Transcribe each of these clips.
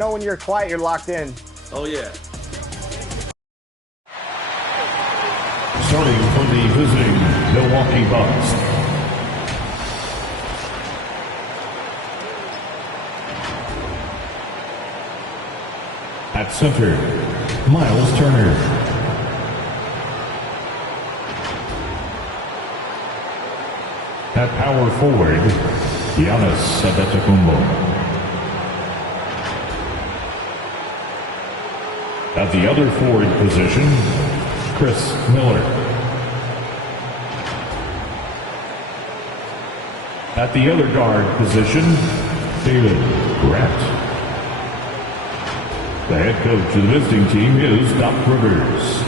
know when you're quiet, you're locked in. Oh, yeah. Starting for the visiting Milwaukee Bucks. At center, Miles Turner. At power forward, Giannis Antetokounmpo. At the other forward position, Chris Miller. At the other guard position, David Grant. The head coach of the visiting team is Doc Rivers.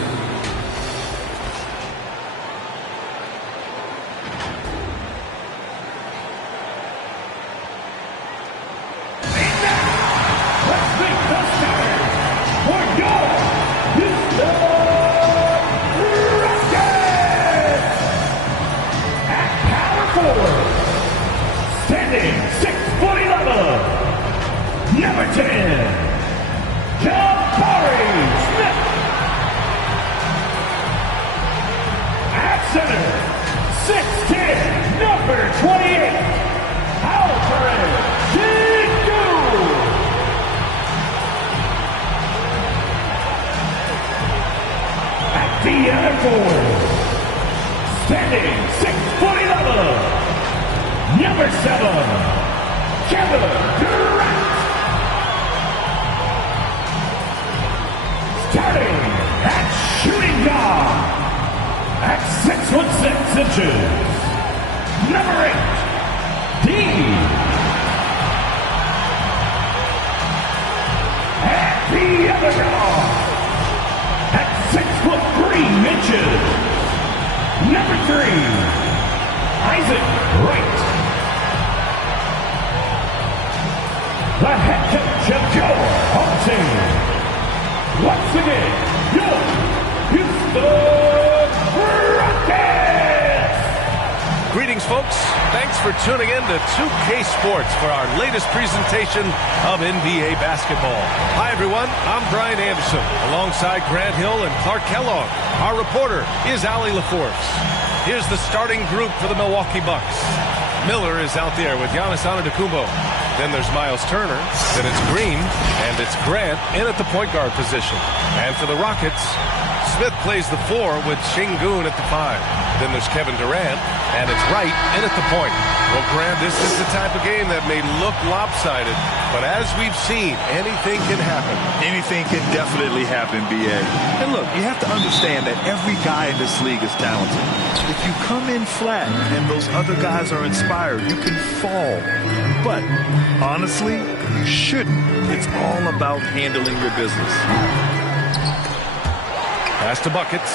Greetings, folks. Thanks for tuning in to 2K Sports for our latest presentation of NBA basketball. Hi, everyone. I'm Brian Anderson, alongside Grant Hill and Clark Kellogg. Our reporter is Allie LaForce. Here's the starting group for the Milwaukee Bucks. Miller is out there with Giannis Antetokounmpo. Then there's Miles Turner. Then it's Green. And it's Grant in at the point guard position. And for the Rockets, Smith plays the 4 with Şengün at the 5. Then there's Kevin Durant, and it's Wright in at the point. Well, Grant, this is the type of game that may look lopsided, but as we've seen, anything can happen. Anything can definitely happen, B.A. And look, you have to understand that every guy in this league is talented. If you come in flat and those other guys are inspired, you can fall. But honestly, you shouldn't. It's all about handling your business. Pass to buckets.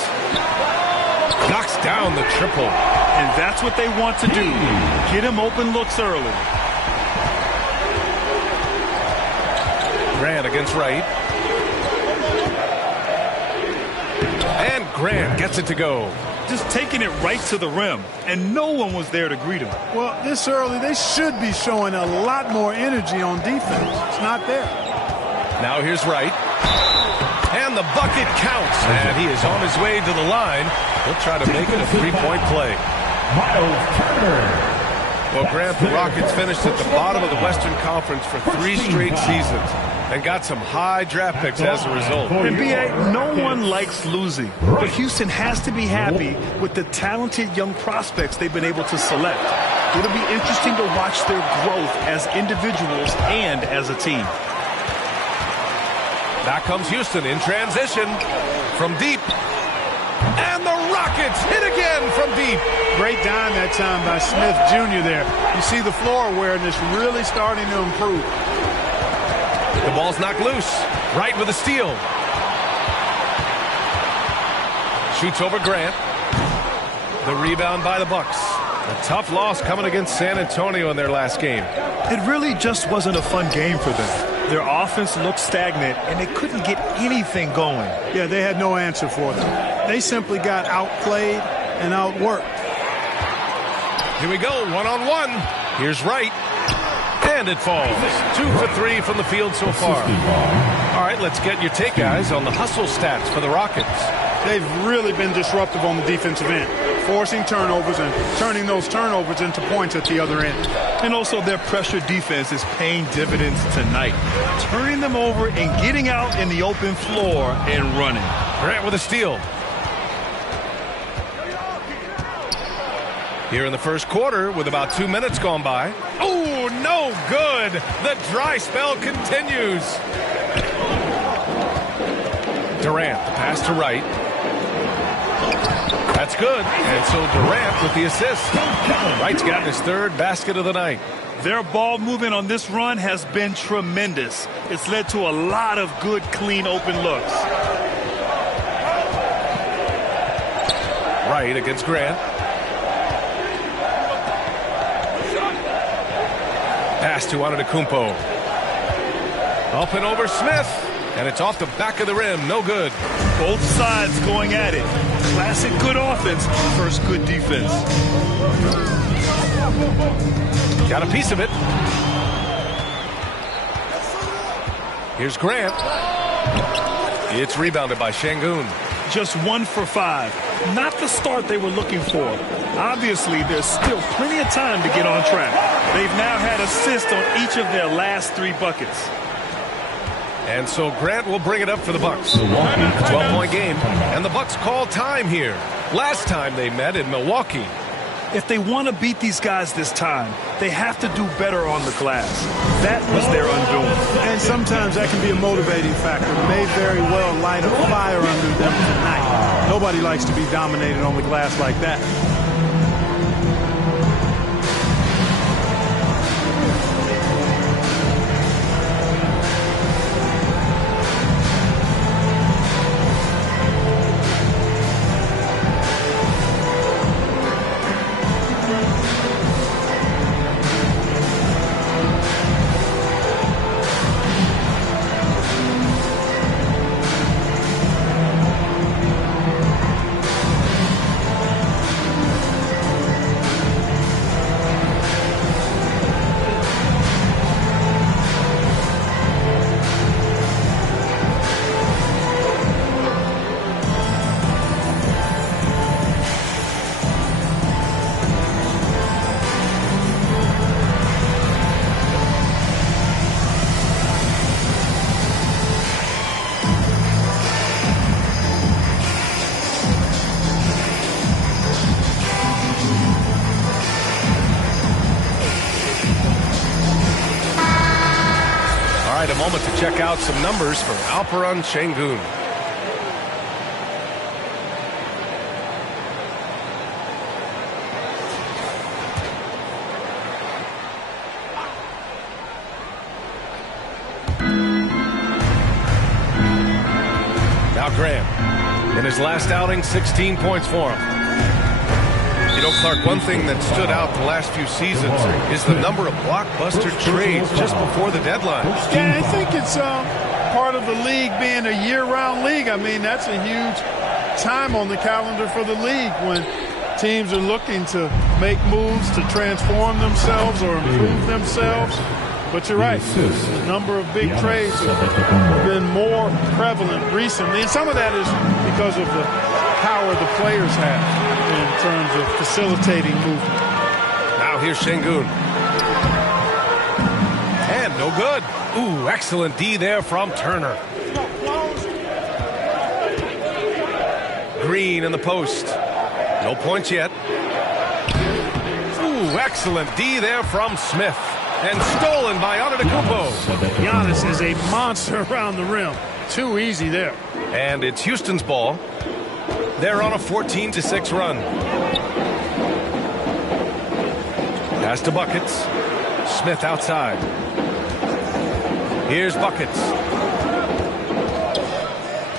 Knocks down the triple. And that's what they want to do. Get him open looks early. Grant against Wright. And Grant gets it to go. Just taking it right to the rim, and no one was there to greet him. Well, this early, they should be showing a lot more energy on defense. It's not there. Now here's Wright. And the bucket counts. And he is on his way to the line. He'll try to make it a three-point play. Miles Turner. Well, Grant, the Rockets finished at the bottom of the Western Conference for 3 straight seasons and got some high draft picks as a result. And B.A., no one likes losing, but Houston has to be happy with the talented young prospects they've been able to select. It'll be interesting to watch their growth as individuals and as a team. Back comes Houston in transition from deep. And the Rockets hit again from deep. Great dime that time by Smith Jr. there. You see the floor awareness really starting to improve. The ball's knocked loose. Wright with a steal. Shoots over Grant. The rebound by the Bucks. A tough loss coming against San Antonio in their last game. It really just wasn't a fun game for them. Their offense looked stagnant, and they couldn't get anything going. Yeah, they had no answer for them. They simply got outplayed and outworked. Here we go, one-on-one. Here's Wright. And it falls. 2 for 3 from the field so far. All right, let's get your take, guys, on the hustle stats for the Rockets. They've really been disruptive on the defensive end, forcing turnovers and turning those turnovers into points at the other end. And also their pressure defense is paying dividends tonight. Turning them over and getting out in the open floor and running. Grant with a steal. Here in the first quarter with about 2 minutes gone by. Oh, no good. The dry spell continues. Durant, the pass to Wright. That's good. And so Durant with the assist. Wright's gotten his third basket of the night. Their ball movement on this run has been tremendous. It's led to a lot of good, clean, open looks. Wright against Grant. Pass to Antetokounmpo. Up and over Smith. And it's off the back of the rim. No good. Both sides going at it. Classic good offense versus good defense. Got a piece of it. Here's Grant. It's rebounded by Şengün. Just 1 for 5. Not the start they were looking for. Obviously, there's still plenty of time to get on track. They've now had assists on each of their last 3 buckets. And so Grant will bring it up for the Bucks. A 12-point game, and the Bucks call time here. Last time they met in Milwaukee. If they want to beat these guys this time, they have to do better on the glass. That was their undoing. And sometimes that can be a motivating factor. May very well light a fire under them tonight. Nobody likes to be dominated on the glass like that. A moment to check out some numbers for Alperen Şengün. Now Grant. In his last outing, 16 points for him. You know, Clark, one thing that stood out the last few seasons is the number of blockbuster trades just before the deadline. Yeah, I think it's part of the league being a year-round league. I mean, that's a huge time on the calendar for the league when teams are looking to make moves to transform themselves or improve themselves. But you're right, the number of big trades have been more prevalent recently. And some of that is because of the power the players have in terms of facilitating movement. Now here's Şengün. And no good. Ooh, excellent D there from Turner. Green in the post. No points yet. Ooh, excellent D there from Smith. And stolen by Antetokounmpo. Giannis is a monster around the rim. Too easy there. And it's Houston's ball. They're on a 14-6 run. Pass to Buckets. Smith outside. Here's Buckets.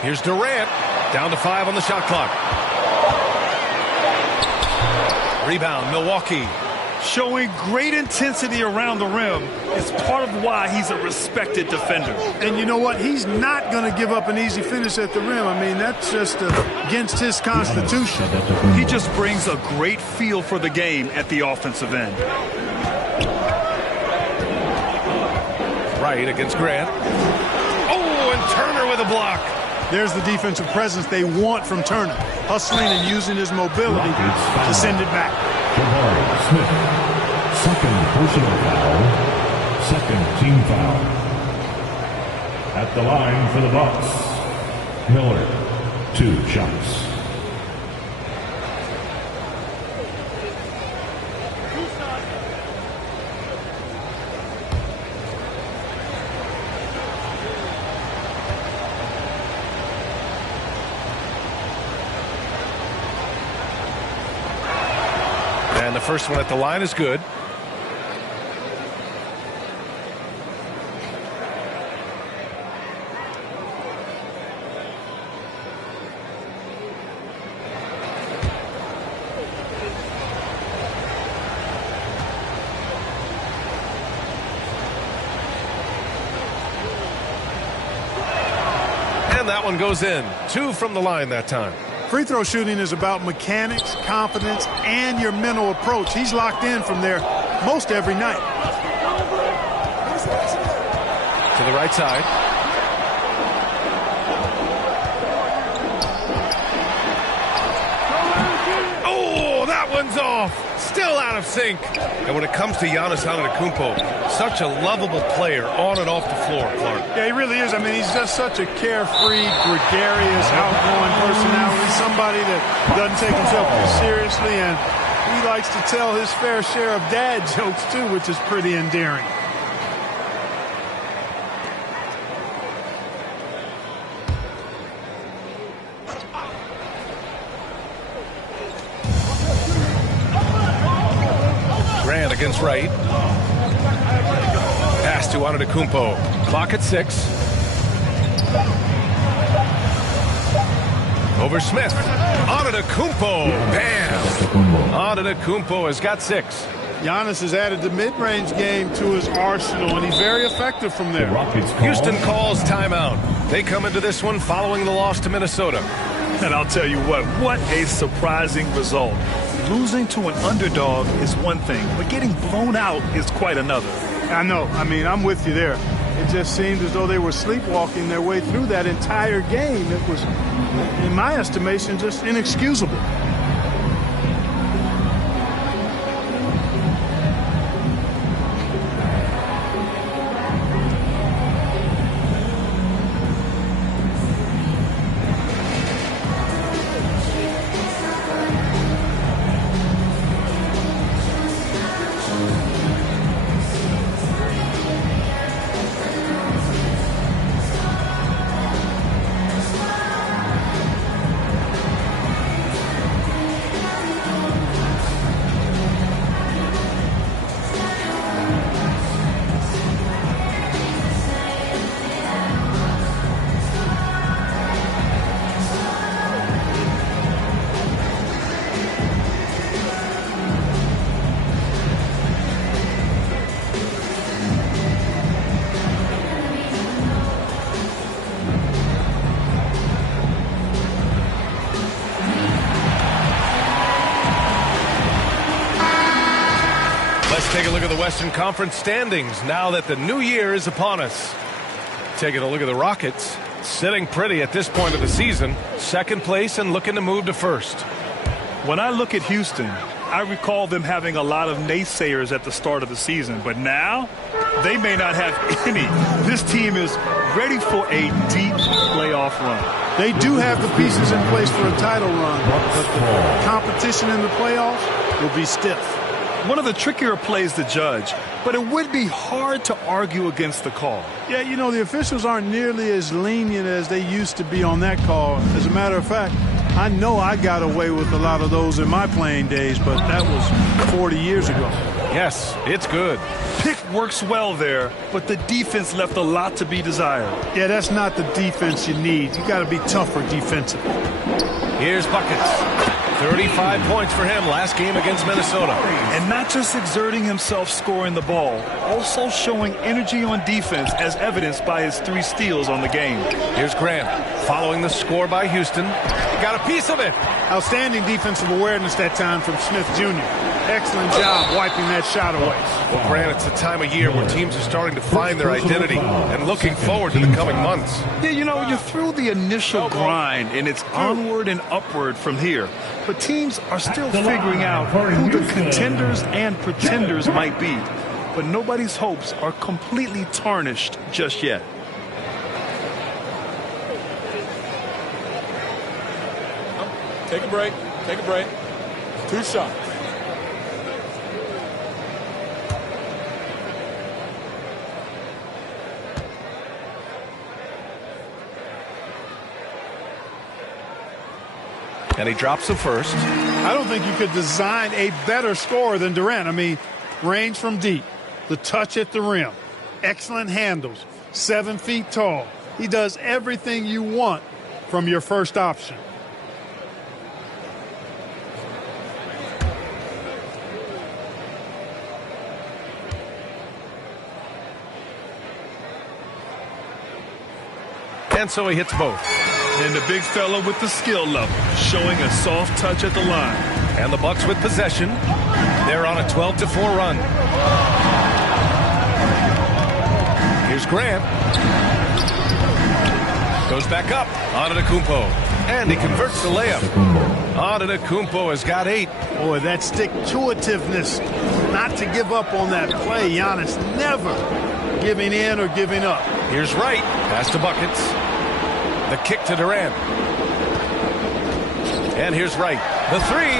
Here's Durant. Down to 5 on the shot clock. Rebound, Milwaukee. Showing great intensity around the rim is part of why he's a respected defender. And you know what? He's not going to give up an easy finish at the rim. I mean, that's just against his constitution. He just brings a great feel for the game at the offensive end. Wright against Grant. Oh, and Turner with a block. There's the defensive presence they want from Turner, hustling and using his mobility to send it back. Jabari Smith, second personal foul, second team foul. At the line for the Bucks, Miller, 2 shots. And the first one at the line is good. And that one goes in. 2 from the line that time. Free throw shooting is about mechanics, confidence, and your mental approach. He's locked in from there most every night. To the right side. Oh, that one's off. Still out of sync. And when it comes to Giannis Antetokounmpo, such a lovable player on and off the floor, Clark. Yeah, he really is. I mean, he's just such a carefree, gregarious, outgoing personality. Somebody that doesn't take himself too seriously, and he likes to tell his fair share of dad jokes, too, which is pretty endearing. Grant against Wright. Pass to Antetokounmpo. Clock at 6. Over Smith. Antetokounmpo. Bam! Antetokounmpo has got 6. Giannis has added the mid-range game to his arsenal, and he's very effective from there. Houston calls timeout. They come into this one following the loss to Minnesota. And I'll tell you what a surprising result. Losing to an underdog is one thing, but getting blown out is quite another. I know. I mean, I'm with you there. It just seemed as though they were sleepwalking their way through that entire game. It was, in my estimation, just inexcusable. Take a look at the Western Conference standings now that the new year is upon us. Taking a look at the Rockets, sitting pretty at this point of the season, second place and looking to move to first. When I look at Houston, I recall them having a lot of naysayers at the start of the season, but now they may not have any. This team is ready for a deep playoff run. They do have the pieces in place for a title run, but the competition in the playoffs will be stiff. One of the trickier plays to judge, but it would be hard to argue against the call. Yeah, you know, the officials aren't nearly as lenient as they used to be on that call. As a matter of fact, I know I got away with a lot of those in my playing days, but that was 40 years ago. Yes, it's good. Pick works well there, but the defense left a lot to be desired. Yeah, that's not the defense you need. You got to be tougher defensively. Here's buckets. 35 points for him last game against Minnesota. And not just exerting himself scoring the ball, also showing energy on defense as evidenced by his 3 steals on the game. Here's Grant following the score by Houston. He got a piece of it. Outstanding defensive awareness that time from Smith Jr. excellent job wiping that shot away. Well, Grant, it's the time of year where teams are starting to find their identity and looking forward to the coming months. Yeah, you know, you're through the initial grind, and it's onward and upward from here. But teams are still figuring out who the contenders and pretenders might be. But nobody's hopes are completely tarnished just yet. Take a break. Take a break. 2 shots. And he drops the first. I don't think you could design a better scorer than Durant. I mean, range from deep, the touch at the rim, excellent handles, 7 feet tall. He does everything you want from your first option. And so he hits both. And the big fella with the skill level, showing a soft touch at the line. And the Bucks with possession. They're on a 12-4 run. Here's Grant. Goes back up. Antetokounmpo. And he converts the layup. Antetokounmpo has got 8. Boy, that stick-to-itiveness, not to give up on that play. Giannis never giving in or giving up. Here's Wright. Pass to buckets. The kick to Durant. And here's Wright. The 3.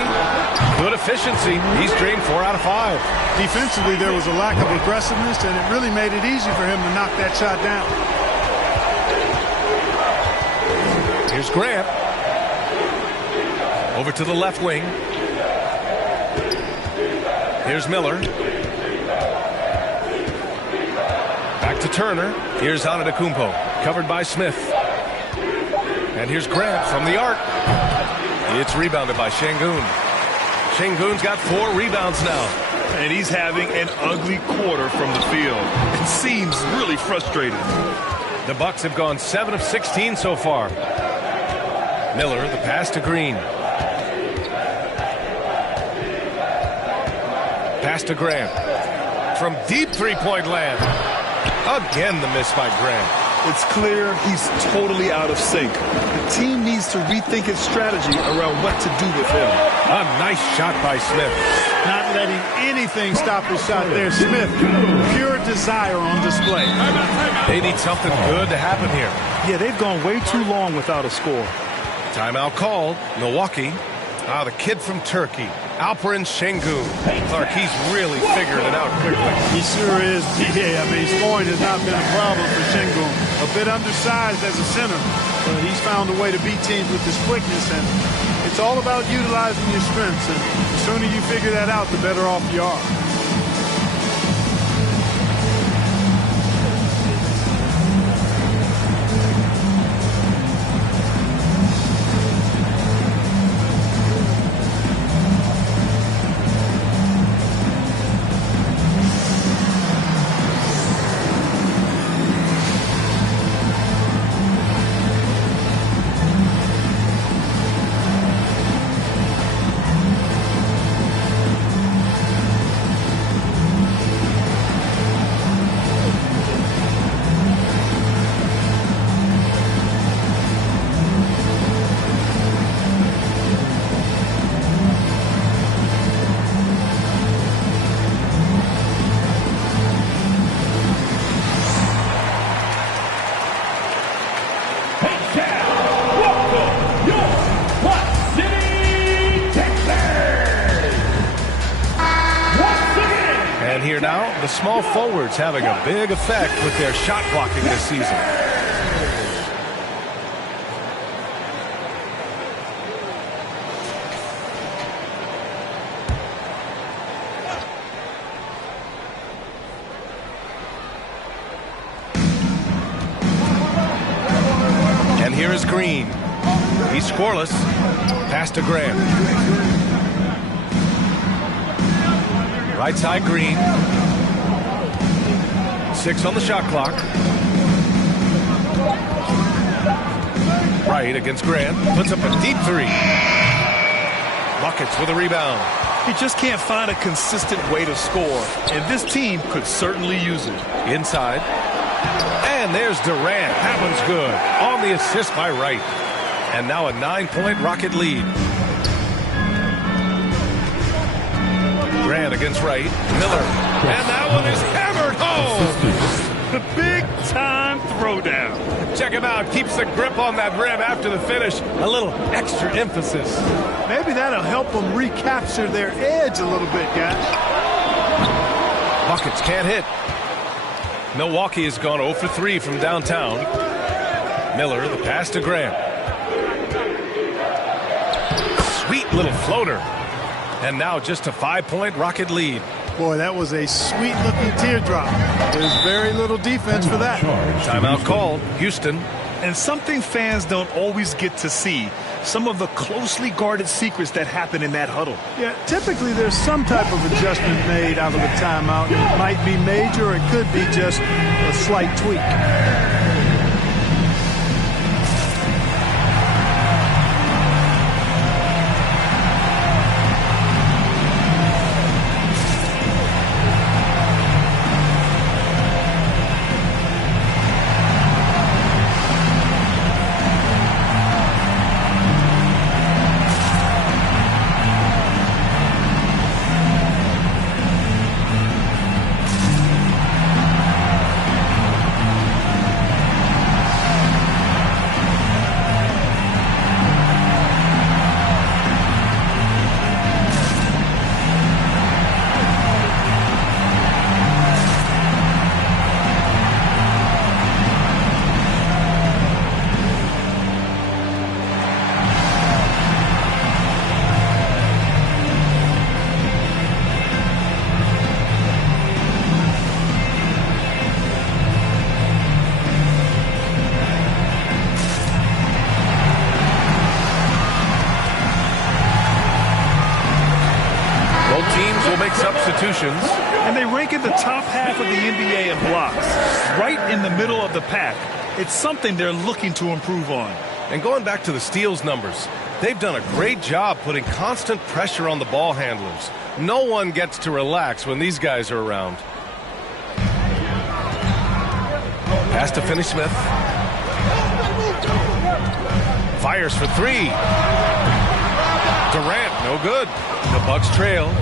Good efficiency. He's drained 4 out of 5. Defensively, there was a lack of aggressiveness, and it really made it easy for him to knock that shot down. Here's Grant. Over to the left wing. Here's Miller. Back to Turner. Here's Antetokounmpo. Covered by Smith. And here's Grant from the arc. It's rebounded by Şengün. Şengün's got 4 rebounds now. And he's having an ugly quarter from the field. It seems really frustrated. The Bucks have gone 7 of 16 so far. Miller, the pass to Green. Pass to Grant. From deep three-point land. Again, the miss by Grant. It's clear he's totally out of sync. The team needs to rethink its strategy around what to do with him. A nice shot by Smith. Not letting anything stop his shot there. Smith, pure desire on display. They need something good to happen here. Yeah, they've gone way too long without a score. Timeout called. Milwaukee. The kid from Turkey, Alperen Şengün. Clark, he's really figured it out quickly. He sure is. Yeah, I mean, scoring has not been a problem for Şengün. A bit undersized as a center, but he's found a way to beat teams with his quickness, and it's all about utilizing your strengths. And the sooner you figure that out, the better off you are. The small forwards having a big effect with their shot blocking this season. And here is Green. He's scoreless. Pass to Grant. Right side Green. 6 on the shot clock. Right against Grant. Puts up a deep 3. Buckets with a rebound. He just can't find a consistent way to score, and this team could certainly use it. Inside. And there's Durant. That one's good. On the assist by Wright. And now a 9-point Rocket lead. Grant against Wright. Miller. And that one is hammered home. The big-time throwdown. Check him out. Keeps the grip on that rim after the finish. A little extra emphasis. Maybe that'll help them recapture their edge a little bit, guys. Buckets can't hit. Milwaukee has gone 0 for 3 from downtown. Miller, the pass to Grant. Sweet little floater. And now just a 5-point Rocket lead. Boy, that was a sweet-looking teardrop. There's very little defense for that. Timeout called. Houston. And something fans don't always get to see. Some of the closely guarded secrets that happen in that huddle. Yeah, typically there's some type of adjustment made out of a timeout. It might be major, or it could be just a slight tweak. Substitutions. And they rank in the top half of the NBA in blocks, right in the middle of the pack. It's something they're looking to improve on. And going back to the steals numbers, they've done a great job putting constant pressure on the ball handlers. No one gets to relax when these guys are around. Pass to Finney-Smith. Fires for 3. Durant, no good. The Bucks trail.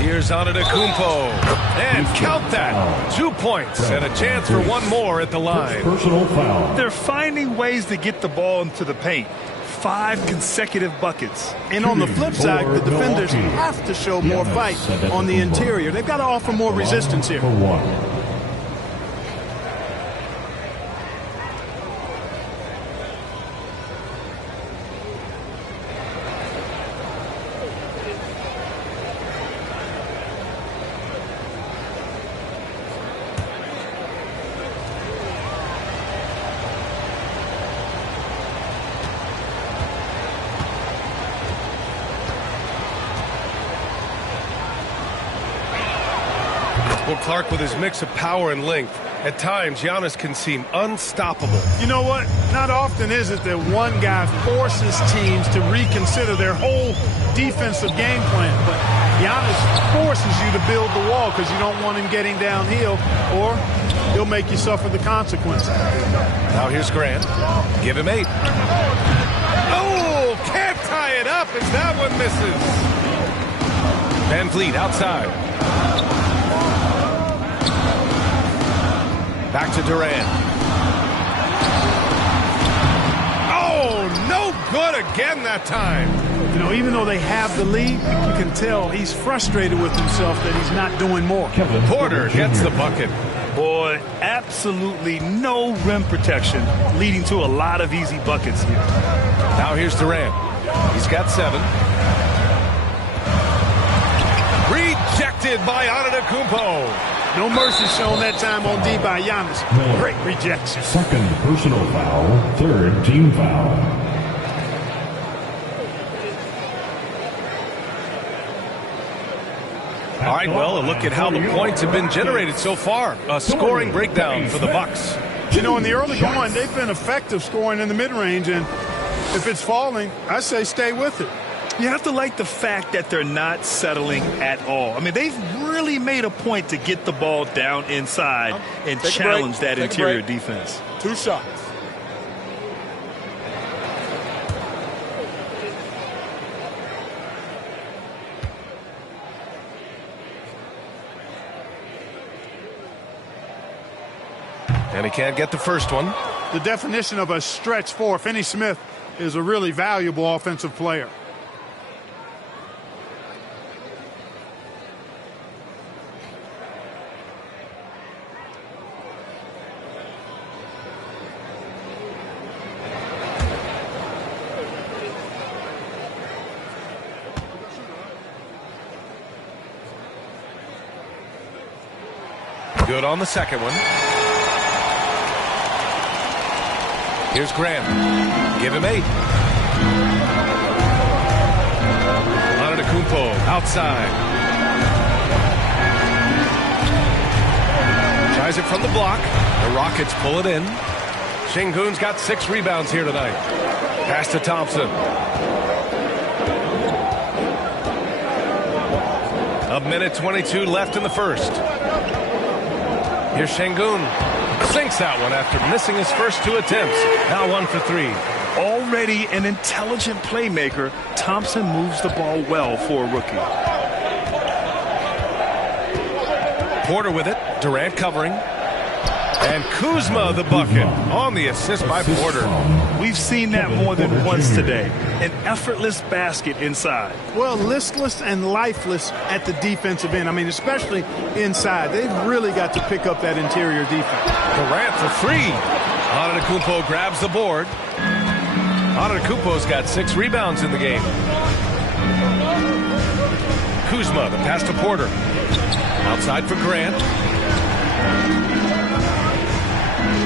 Here's Antetokounmpo. And count that. 2 points and a chance for one more at the line. Personal foul. They're finding ways to get the ball into the paint. 5 consecutive buckets. And on the flip side, the defenders have to show more fight on the interior. They've got to offer more resistance here. For 1. Well, Clark, with his mix of power and length, at times Giannis can seem unstoppable. You know what? Not often is it that one guy forces teams to reconsider their whole defensive game plan. But Giannis forces you to build the wall because you don't want him getting downhill, or he'll make you suffer the consequences. Now here's Grant. Give him 8. Oh, can't tie it up as that one misses. Van Vliet outside. Back to Durant. Oh, no good again that time. You know, even though they have the lead, you can tell he's frustrated with himself that he's not doing more. Porter gets the bucket. Boy, absolutely no rim protection, leading to a lot of easy buckets here. Now here's Durant. He's got 7. Rejected by Antetokounmpo. No mercy shown that time on D by Giannis. Great rejection. Second personal foul. 3rd team foul. All right, well, a look at how the points have been generated so far. A scoring breakdown for the Bucks. You know, in the early going, they've been effective scoring in the mid-range, and if it's falling, I say stay with it. You have to like the fact that they're not settling at all. I mean, they've really made a point to get the ball down inside and challenge that interior defense. 2 shots. And he can't get the first one. The definition of a stretch 4. Finney Smith is a really valuable offensive player. Good on the second one. Here's Grant. Give him 8. Antetokounmpo outside. Tries it from the block. The Rockets pull it in. Sengun's got 6 rebounds here tonight. Pass to Thompson. A minute 22 left in the first. Here's Sengun. Sinks that one after missing his first 2 attempts. Now 1 for 3. Already an intelligent playmaker, Thompson moves the ball well for a rookie. Porter with it. Durant covering. And Kuzma the bucket on the assist by Porter. We've seen that more than once today. An effortless basket inside. Well, listless and lifeless at the defensive end. I mean, especially inside. They've really got to pick up that interior defense. Durant for 3. Antetokounmpo grabs the board. Antetokounmpo's got 6 rebounds in the game. Kuzma, the pass to Porter. Outside for Grant.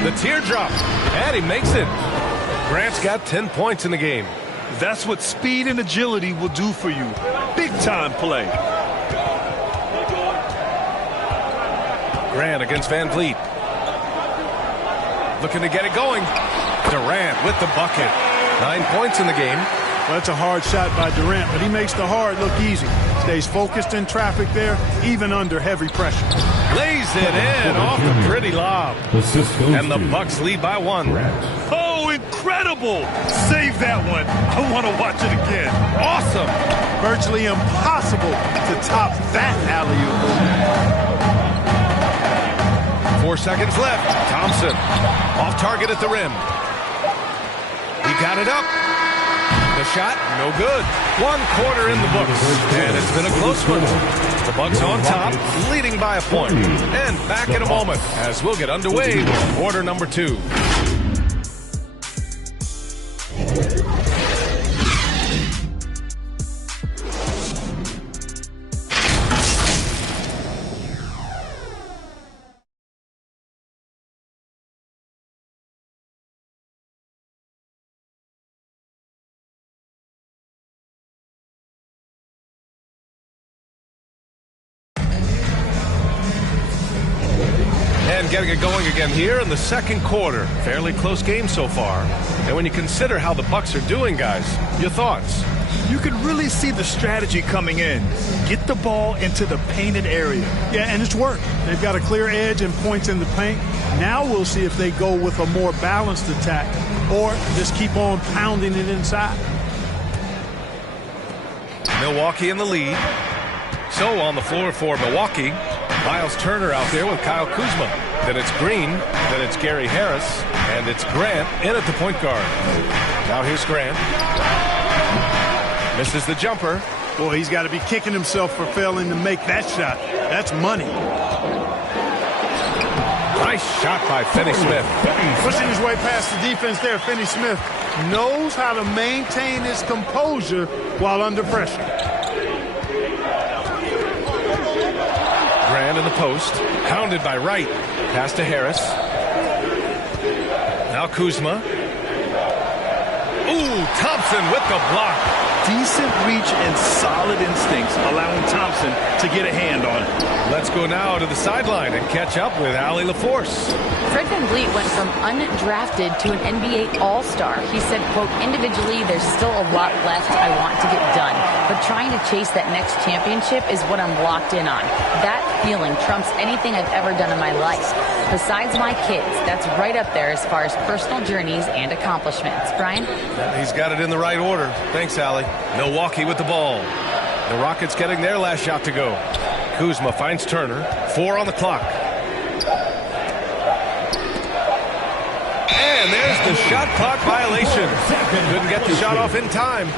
The teardrop, and he makes it. Grant's got 10 points in the game. That's what speed and agility will do for you. Big-time play. Grant against Van Vliet. Looking to get it going. Durant with the bucket. 9 points in the game. Well, that's a hard shot by Durant, but he makes the hard look easy. Stays focused in traffic there, even under heavy pressure. Lays it in off the pretty lob. And the Bucks lead by 1. Oh, incredible! Save that one. I want to watch it again. Awesome. Virtually impossible to top that alley-oop. 4 seconds left. Thompson off target at the rim. He got it up. The shot, no good. 1 quarter in the books, and it's been a close one. The Bucks on top, leading by a point. And back in a moment as we'll get underway with quarter number 2. And getting it going again here in the second quarter. Fairly close game so far. And when you consider how the Bucks are doing, guys, your thoughts? You can really see the strategy coming in. Get the ball into the painted area. Yeah, and it's worked. They've got a clear edge and points in the paint. Now we'll see if they go with a more balanced attack or just keep on pounding it inside. Milwaukee in the lead. So on the floor for Milwaukee, Miles Turner out there with Kyle Kuzma. Then it's Green, then it's Gary Harris, and it's Grant in at the point guard. Now here's Grant. Misses the jumper. Boy, he's got to be kicking himself for failing to make that shot. That's money. Nice shot by Finney Smith. Pushing his way past the defense there, Finney Smith knows how to maintain his composure while under pressure. Grant in the post, pounded by Wright. Pass to Harris. Now Kuzma. Ooh, Thompson with the block. Decent reach and solid instincts, allowing Thompson to get a hand on it. Let's go now to the sideline and catch up with Allie LaForce. Fred VanVleet went from undrafted to an NBA All-Star. He said, quote, individually, there's still a lot left I want to get done, but trying to chase that next championship is what I'm locked in on. That feeling trumps anything I've ever done in my life. Besides my kids, that's right up there as far as personal journeys and accomplishments. Brian? He's got it in the right order. Thanks, Allie. Milwaukee with the ball. The Rockets getting their last shot to go. Kuzma finds Turner. 4 on the clock. And there's the shot clock violation. Couldn't get the shot off in time.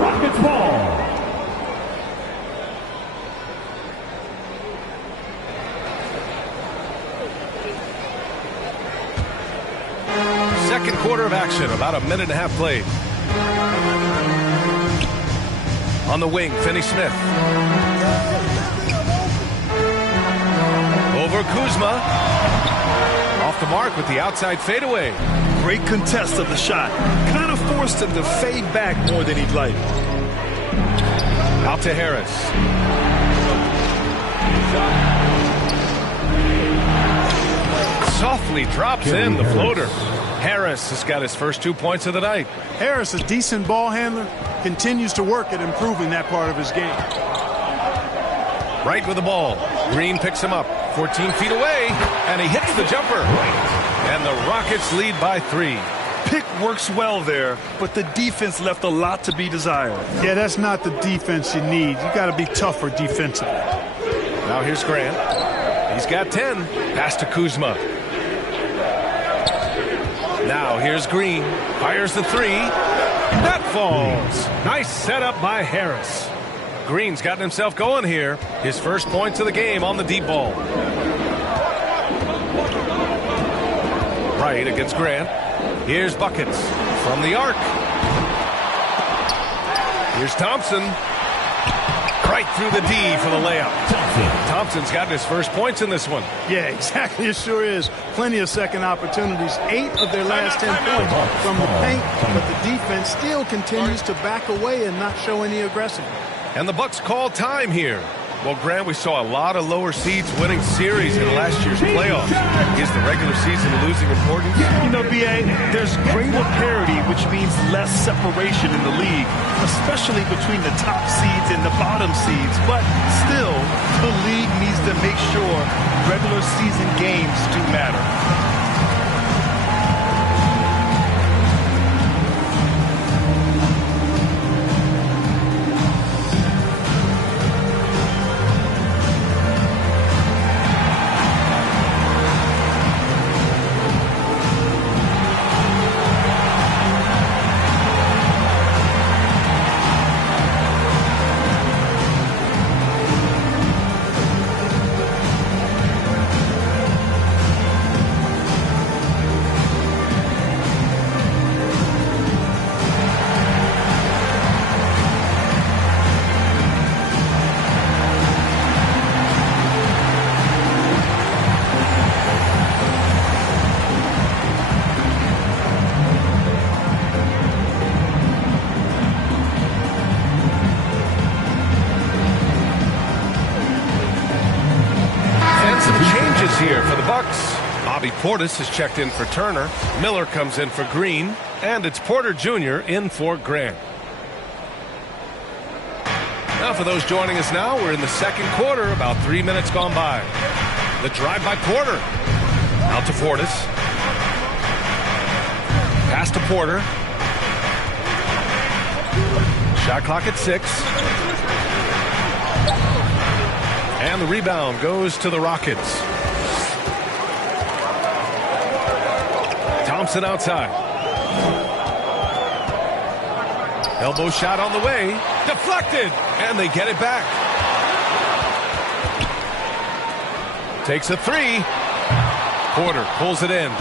Rockets ball. Second quarter of action, about a minute and a half played. On the wing, Finney Smith. Over Kuzma. Off the mark with the outside fadeaway. Great contest of the shot. Kind of forced him to fade back more than he'd like. Out to Harris. Softly drops in the floater. Harris has got his first 2 points of the night. Harris, a decent ball handler, continues to work at improving that part of his game. Right with the ball. Green picks him up. 14 feet away, and he hits the jumper. And the Rockets lead by 3. Pick works well there, but the defense left a lot to be desired. Yeah, that's not the defense you need. You got to be tougher defensively. Now here's Grant. He's got 10. Pass to Kuzma. Now here's Green. Fires the 3. That falls. Nice setup by Harris. Green's gotten himself going here. His first points of the game on the deep ball. Right against Grant. Here's Buckets from the arc. Here's Thompson. Right through the D for the layup. Thompson's gotten his first points in this one. Yeah, exactly. It sure is. Plenty of second opportunities. 8 of their last 10 points from the paint, but the defense still continues to back away and not show any aggression. And the Bucks call time here. Well, Grant, we saw a lot of lower seeds winning series in last year's playoffs. Is the regular season losing importance? You know, B.A., there's greater parity, which means less separation in the league, especially between the top seeds and the bottom seeds. But still, the league needs to make sure regular season games do matter. Here for the Bucks. Bobby Portis has checked in for Turner. Miller comes in for Green. And it's Porter Jr. in for Grant. Now for those joining us now, we're in the second quarter, about 3 minutes gone by. The drive by Porter. Out to Portis. Pass to Porter. Shot clock at 6. And the rebound goes to the Rockets. Thompson outside. Elbow shot on the way. Deflected. And they get it back. Takes a 3. Porter pulls it in.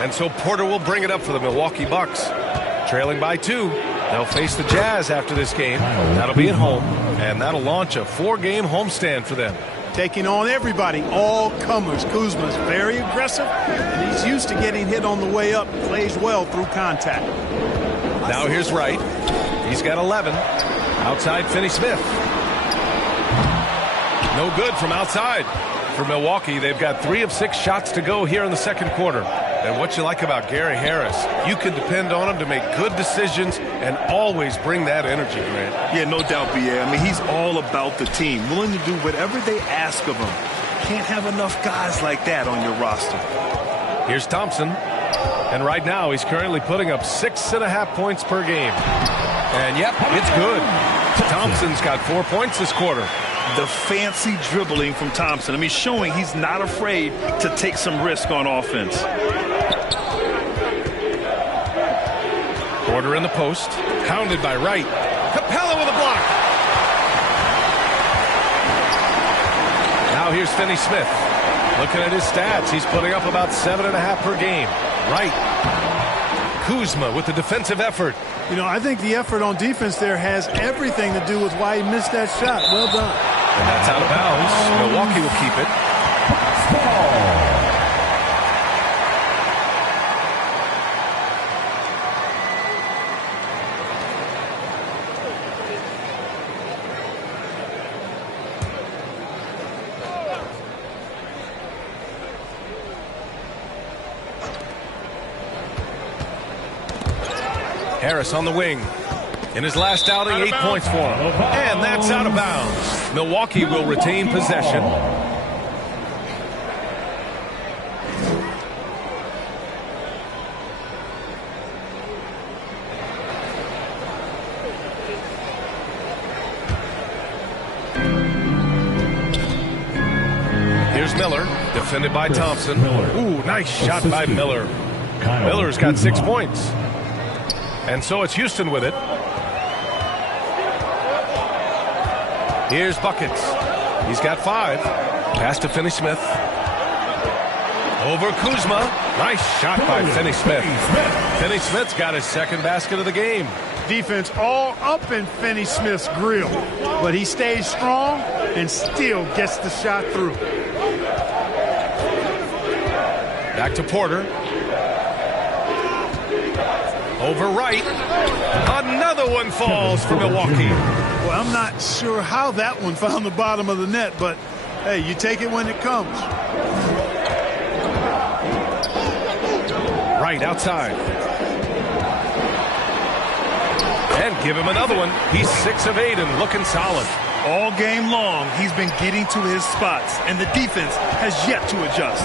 And so Porter will bring it up for the Milwaukee Bucks. Trailing by 2. They'll face the Jazz after this game. That'll be at home. And that'll launch a 4-game homestand for them. taking on everybody, all comers. Kuzma's very aggressive, and he's used to getting hit on the way up. Plays well through contact. Now here's Wright. He's got 11. Outside, Finney-Smith. No good from outside. For Milwaukee, they've got 3 of 6 shots to go here in the second quarter. And what you like about Gary Harris, you can depend on him to make good decisions and always bring that energy, Grant. Yeah, no doubt, B.A. I mean, he's all about the team, willing to do whatever they ask of him. Can't have enough guys like that on your roster. Here's Thompson. And right now, he's currently putting up 6.5 points per game. And, yep, it's good. Thompson's got 4 points this quarter. The fancy dribbling from Thompson. I mean, showing he's not afraid to take some risk on offense. Porter in the post. Hounded by Wright. Capella with a block. Now here's Finney-Smith. Looking at his stats, he's putting up about 7.5 per game. Wright. Kuzma with the defensive effort. You know, I think the effort on defense there has everything to do with why he missed that shot. Well done. And that's out of bounds. Milwaukee will keep it. Harris on the wing. In his last outing, 8 points for him. And that's out of bounds. Milwaukee will retain possession. Here's Miller, defended by Thompson. Ooh, nice shot by Miller. Miller's got 6 points. And so it's Houston with it. Here's Buckets. He's got 5. Pass to Finney-Smith. Over Kuzma. Nice shot by Finney-Smith. Finney-Smith's got his second basket of the game. Defense all up in Finney-Smith's grill, but he stays strong and still gets the shot through. Back to Porter. Over Wright. Another one falls for Milwaukee. Well, I'm not sure how that one found the bottom of the net, but hey, you take it when it comes. Wright outside. And give him another one. He's 6 of 8 and looking solid. All game long, he's been getting to his spots, and the defense has yet to adjust.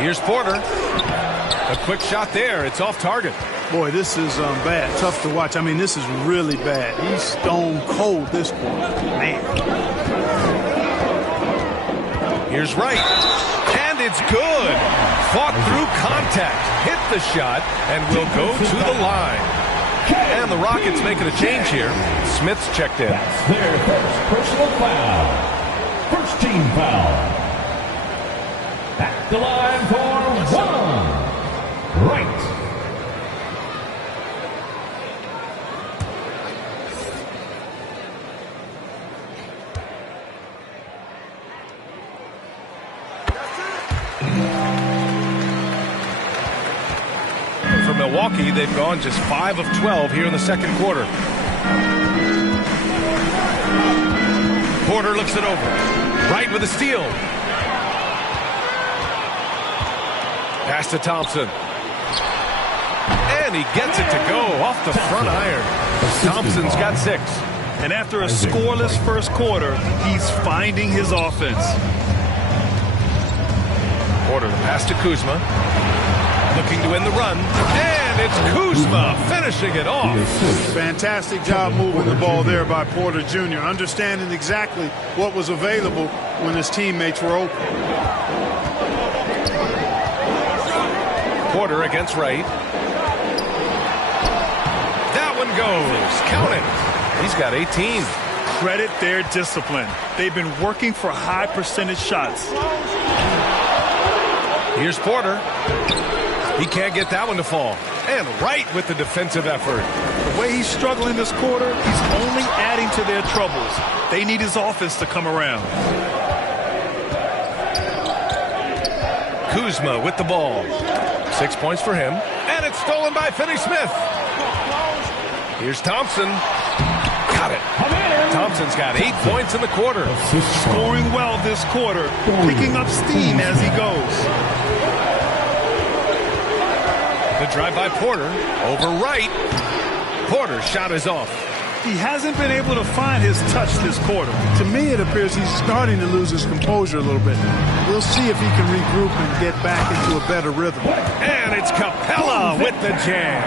Here's Porter. A quick shot there. It's off target. Boy, this is bad. Tough to watch. I mean, this is really bad. He's stone cold this quarter. Man. Here's Wright. And it's good. Fought through contact. Hit the shot and will go to the line. And the Rockets making a change here. Smith's checked in. That's their first personal foul. First team foul. At the line for 1. Right. For Milwaukee, they've gone just 5 of 12 here in the second quarter. Porter looks it over. Wright with a steal. Pass to Thompson. And he gets it to go off the front iron. Thompson's got 6. And after a scoreless first quarter, he's finding his offense. Porter, the pass to Kuzma. Looking to win the run. And it's Kuzma finishing it off. Fantastic job moving the ball there by Porter Jr., understanding exactly what was available when his teammates were open. Porter against Wright. That one goes. Count it. He's got 18. Credit their discipline. They've been working for high percentage shots. Here's Porter. He can't get that one to fall. And Wright with the defensive effort. The way he's struggling this quarter, he's only adding to their troubles. They need his offense to come around. Kuzma with the ball. 6 points for him. And it's stolen by Finney-Smith. Here's Thompson. Got it. Thompson's got 8 points in the quarter. Scoring well this quarter, picking up steam as he goes. The drive by Porter. Over Wright. Porter's shot is off. He hasn't been able to find his touch this quarter. To me, it appears he's starting to lose his composure a little bit. We'll see if he can regroup and get back into a better rhythm. And it's Capella with the jam.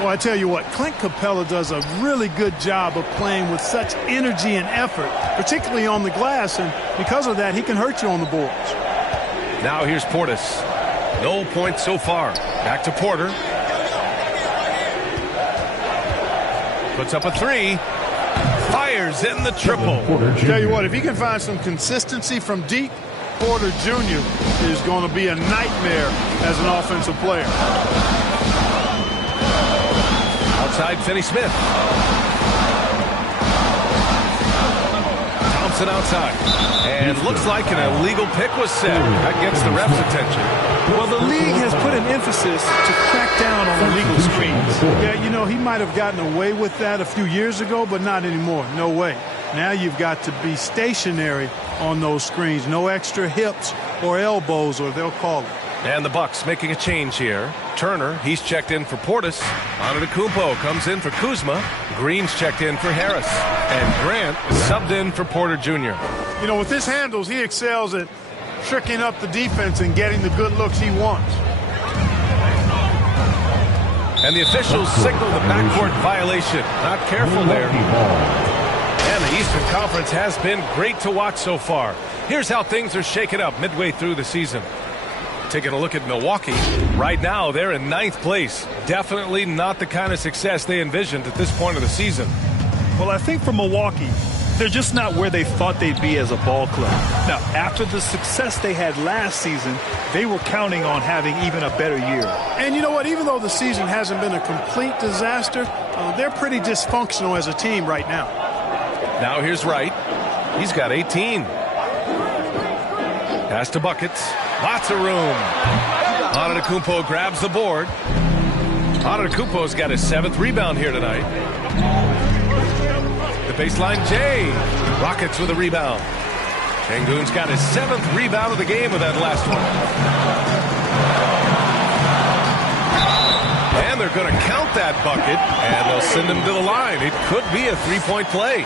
Well, I tell you what, Clint Capella does a really good job of playing with such energy and effort, particularly on the glass, and because of that, he can hurt you on the boards. Now here's Portis. No points so far. Back to Porter. Puts up a 3. Fires in the triple. Tell you what, if he can find some consistency from deep, Porter Jr. is going to be a nightmare as an offensive player. Outside Finney-Smith. Thompson outside. And looks like an illegal pick was set. That gets the ref's attention. Well, the league has put an emphasis to crack down on illegal screens. Yeah, you know, he might have gotten away with that a few years ago, but not anymore. No way. Now you've got to be stationary on those screens. No extra hips or elbows, or they'll call it. And the Bucks making a change here. Turner, he's checked in for Portis. Antetokounmpo comes in for Kuzma. Green's checked in for Harris. And Grant is subbed in for Porter Jr. You know, with his handles, he excels at tricking up the defense and getting the good looks he wants. And the officials signal the backcourt violation. Not careful there. And the Eastern Conference has been great to watch so far. Here's how things are shaken up midway through the season. Taking a look at Milwaukee. Right now, they're in 9th place. Definitely not the kind of success they envisioned at this point of the season. Well, I think for Milwaukee, they're just not where they thought they'd be as a ball club. Now, after the success they had last season, they were counting on having even a better year. And you know what? Even though the season hasn't been a complete disaster, they're pretty dysfunctional as a team right now. Now here's Wright. He's got 18. Pass to buckets. Lots of room. Antetokounmpo grabs the board. Antetokounmpo's got his 7th rebound here tonight. The baseline Jay. Rockets with a rebound. Sengun's got his 7th rebound of the game with that last one. And they're going to count that bucket, and they'll send him to the line. It could be a 3-point play.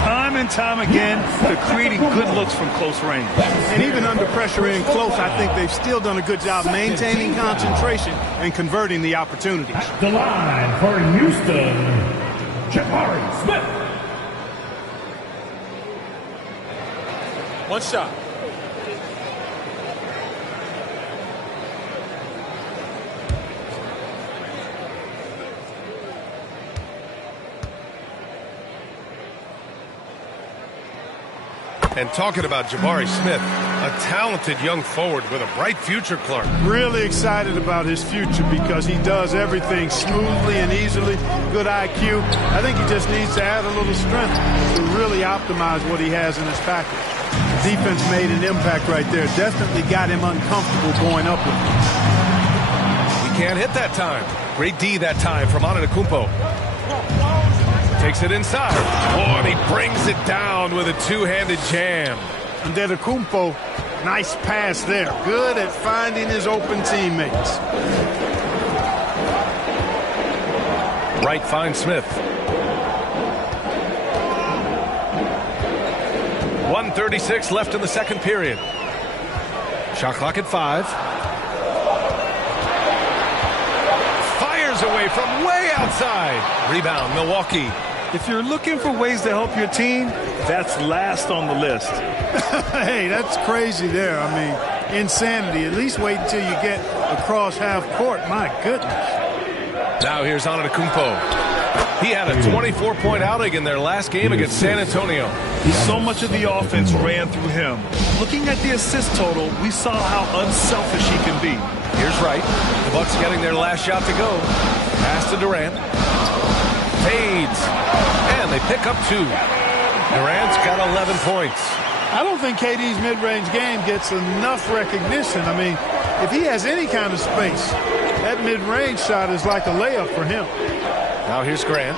Time and time again, they're creating good looks from close range. And even under pressure in close, I think they've still done a good job maintaining concentration and converting the opportunities. The line for Houston, Jabari Smith. One shot. And talking about Jabari Smith, a talented young forward with a bright future, Clark. Really excited about his future because he does everything smoothly and easily. Good IQ. I think he just needs to add a little strength to really optimize what he has in his package. Defense made an impact right there. Definitely got him uncomfortable going up with him. He can't hit that time. Great D that time from Antetokounmpo. Takes it inside. Oh, and he brings it down with a two-handed jam. Antetokounmpo, nice pass there. Good at finding his open teammates. Wright finds Smith. 1:36 left in the second period. Shot clock at 5. Fires away from way outside. Rebound, Milwaukee. If you're looking for ways to help your team, that's last on the list. Hey, that's crazy there. I mean, insanity. At least wait until you get across half court. My goodness. Now here's Antetokounmpo. He had a 24-point outing in their last game against San Antonio. So much of the offense ran through him. Looking at the assist total, we saw how unselfish he can be. Here's Wright. The Bucks getting their last shot to go. Pass to Durant. fades. And they pick up 2. Durant's got 11 points. I don't think KD's mid-range game gets enough recognition. I mean, if he has any kind of space, that mid-range shot is like a layup for him. Now here's Grant.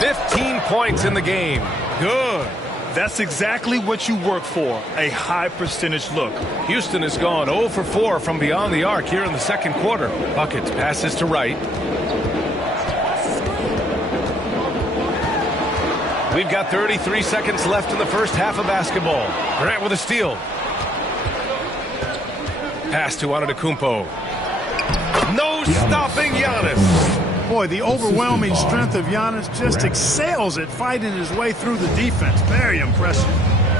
15 points in the game. Good. That's exactly what you work for, a high percentage look. Houston has gone 0 for 4 from beyond the arc here in the second quarter. Buckets passes to Wright. We've got 33 seconds left in the first half of basketball. Grant with a steal. Pass to Antetokounmpo. No stopping Giannis. Boy, the overwhelming strength of Giannis just excels at fighting his way through the defense. Very impressive.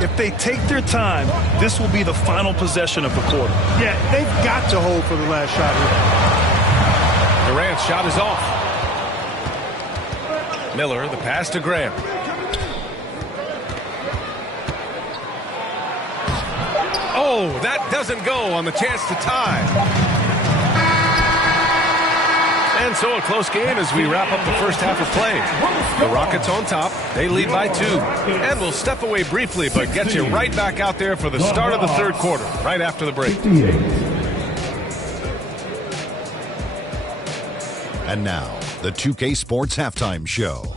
If they take their time, this will be the final possession of the quarter. Yeah, they've got to hold for the last shot here. Durant's shot is off. Miller, the pass to Grant. Oh, that doesn't go on the chance to tie. And so a close game as we wrap up the first half of play. The Rockets on top. They lead by 2. And we'll step away briefly, but get you right back out there for the start of the third quarter, right after the break. And now, the 2K Sports Halftime Show.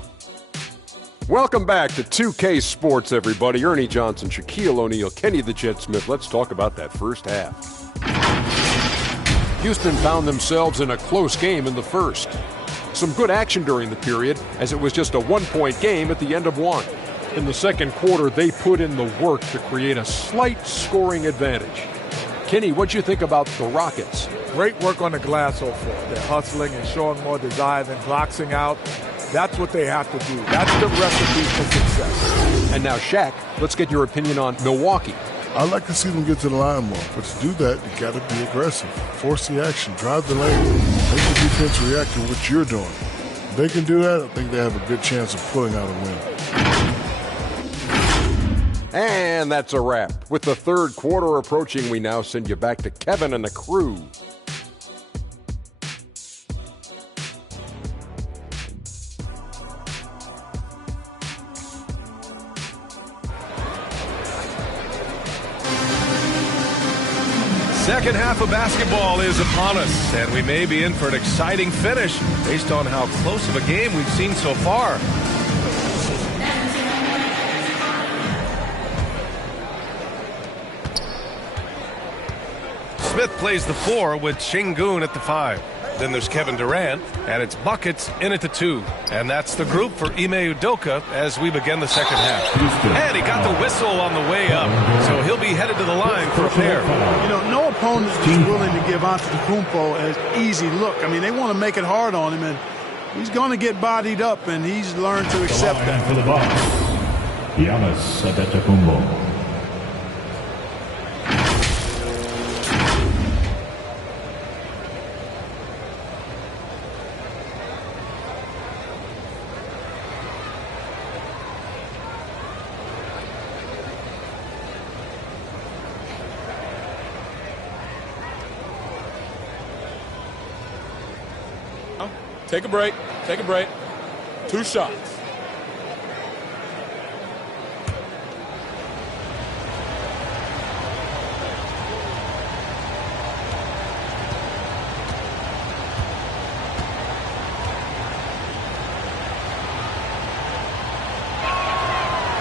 Welcome back to 2K Sports, everybody. Ernie Johnson, Shaquille O'Neal, Kenny the Jet Smith. Let's talk about that first half. Houston found themselves in a close game in the first. Some good action during the period, as it was just a one-point game at the end of one. In the second quarter, they put in the work to create a slight scoring advantage. Kenny, what'd you think about the Rockets? Great work on the glass so far. They're hustling and showing more desire than boxing out. That's what they have to do. That's the recipe for success. And now, Shaq, let's get your opinion on Milwaukee. I'd like to see them get to the line more, but to do that, you got to be aggressive. Force the action, drive the lane, make the defense react to what you're doing. If they can do that, I think they have a good chance of pulling out a win. And that's a wrap. With the third quarter approaching, we now send you back to Kevin and the crew. Second half of basketball is upon us, and we may be in for an exciting finish based on how close of a game we've seen so far. Smith plays the 4 with Şengün at the 5. Then there's Kevin Durant, and it's buckets in at the 2. And that's the group for Ime Udoka as we begin the second half. And he got the whistle on the way up, so he'll be headed to the line for a pair. You know, no opponent is willing to give Antetokounmpo an easy look. I mean, they want to make it hard on him, and he's going to get bodied up, and he's learned to accept that. For the Bucks, Giannis Antetokounmpo. Take a break. Take a break. 2 shots.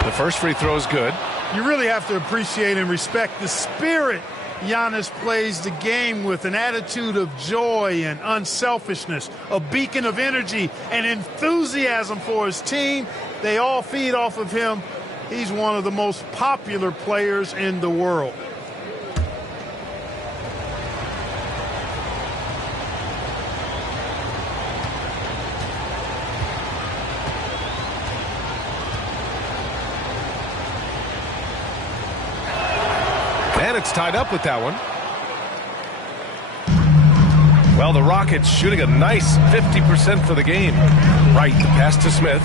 The first free throw is good. You really have to appreciate and respect the spirit Giannis plays the game with, an attitude of joy and unselfishness, a beacon of energy and enthusiasm for his team. They all feed off of him. He's one of the most popular players in the world. And it's tied up with that one. Well, the Rockets shooting a nice 50% for the game. Right, the pass to Smith.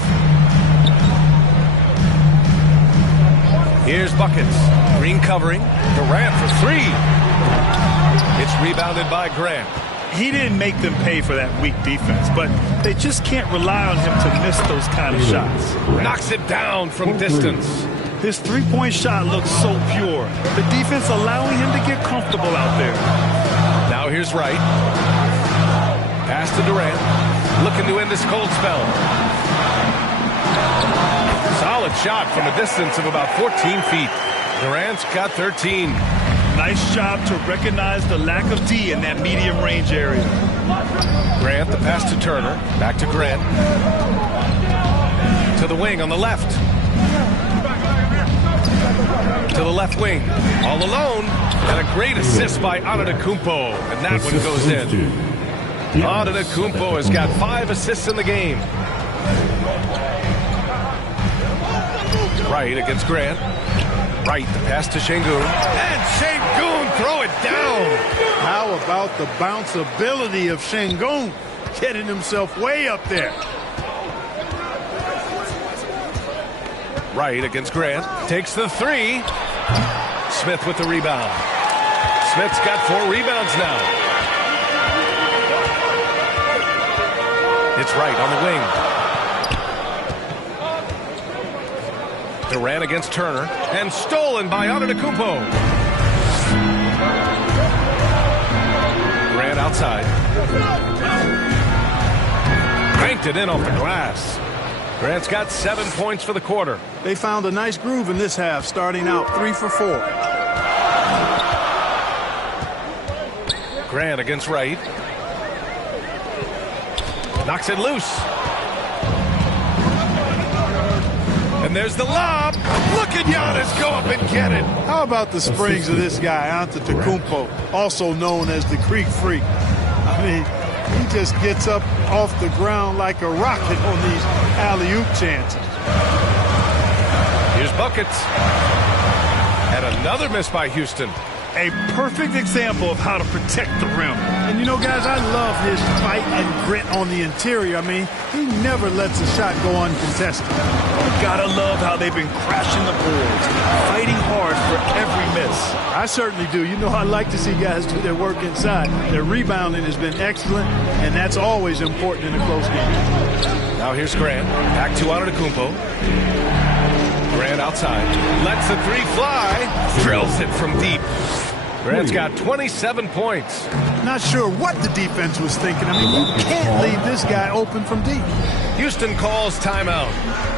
Here's buckets. Green covering. Durant for 3. It's rebounded by Grant. he didn't make them pay for that weak defense, but they just can't rely on him to miss those kind of shots. Knocks it down from distance. His three-point shot looks so pure. The defense allowing him to get comfortable out there. Now here's Wright. Pass to Durant. Looking to end this cold spell. Solid shot from a distance of about 14 feet. Durant's got 13. Nice job to recognize the lack of D in that medium range area. Grant, the pass to Turner. Back to Grant. To the wing on the left. To the left wing. All alone. And a great assist by Antetokounmpo. And that one goes in. Antetokounmpo has got 5 assists in the game. Wright against Grant. Wright, the pass to Şengün. And Şengün throw it down. How about the bounce ability of Şengün, getting himself way up there. Wright against Grant. Takes the 3. Smith with the rebound. Smith's got 4 rebounds now. It's Wright on the wing. Durant against Turner. And stolen by Antetokounmpo. Durant outside. Banked it in off the glass. Grant's got 7 points for the quarter. They found a nice groove in this half, starting out 3 for 4. Grant against Wright. Knocks it loose. And there's the lob. Look at Giannis go up and get it. How about the springs of this guy, Antetokounmpo, also known as the Creek Freak? I mean, he just gets up off the ground like a rocket on these alley-oop chances. Here's buckets. And another miss by Houston. A perfect example of how to protect the rim. And you know, guys, I love his fight and grit on the interior. I mean, he never lets a shot go uncontested. You gotta love how they've been crashing the boards, fighting hard for every miss. I certainly do. You know, I like to see guys do their work inside. Their rebounding has been excellent, and that's always important in a close game. Now here's Grant. Back to Antetokounmpo. Grant outside. Lets the 3 fly. Drills it from deep. Grant's got 27 points. Not sure what the defense was thinking. I mean, you can't leave this guy open from deep. Houston calls timeout.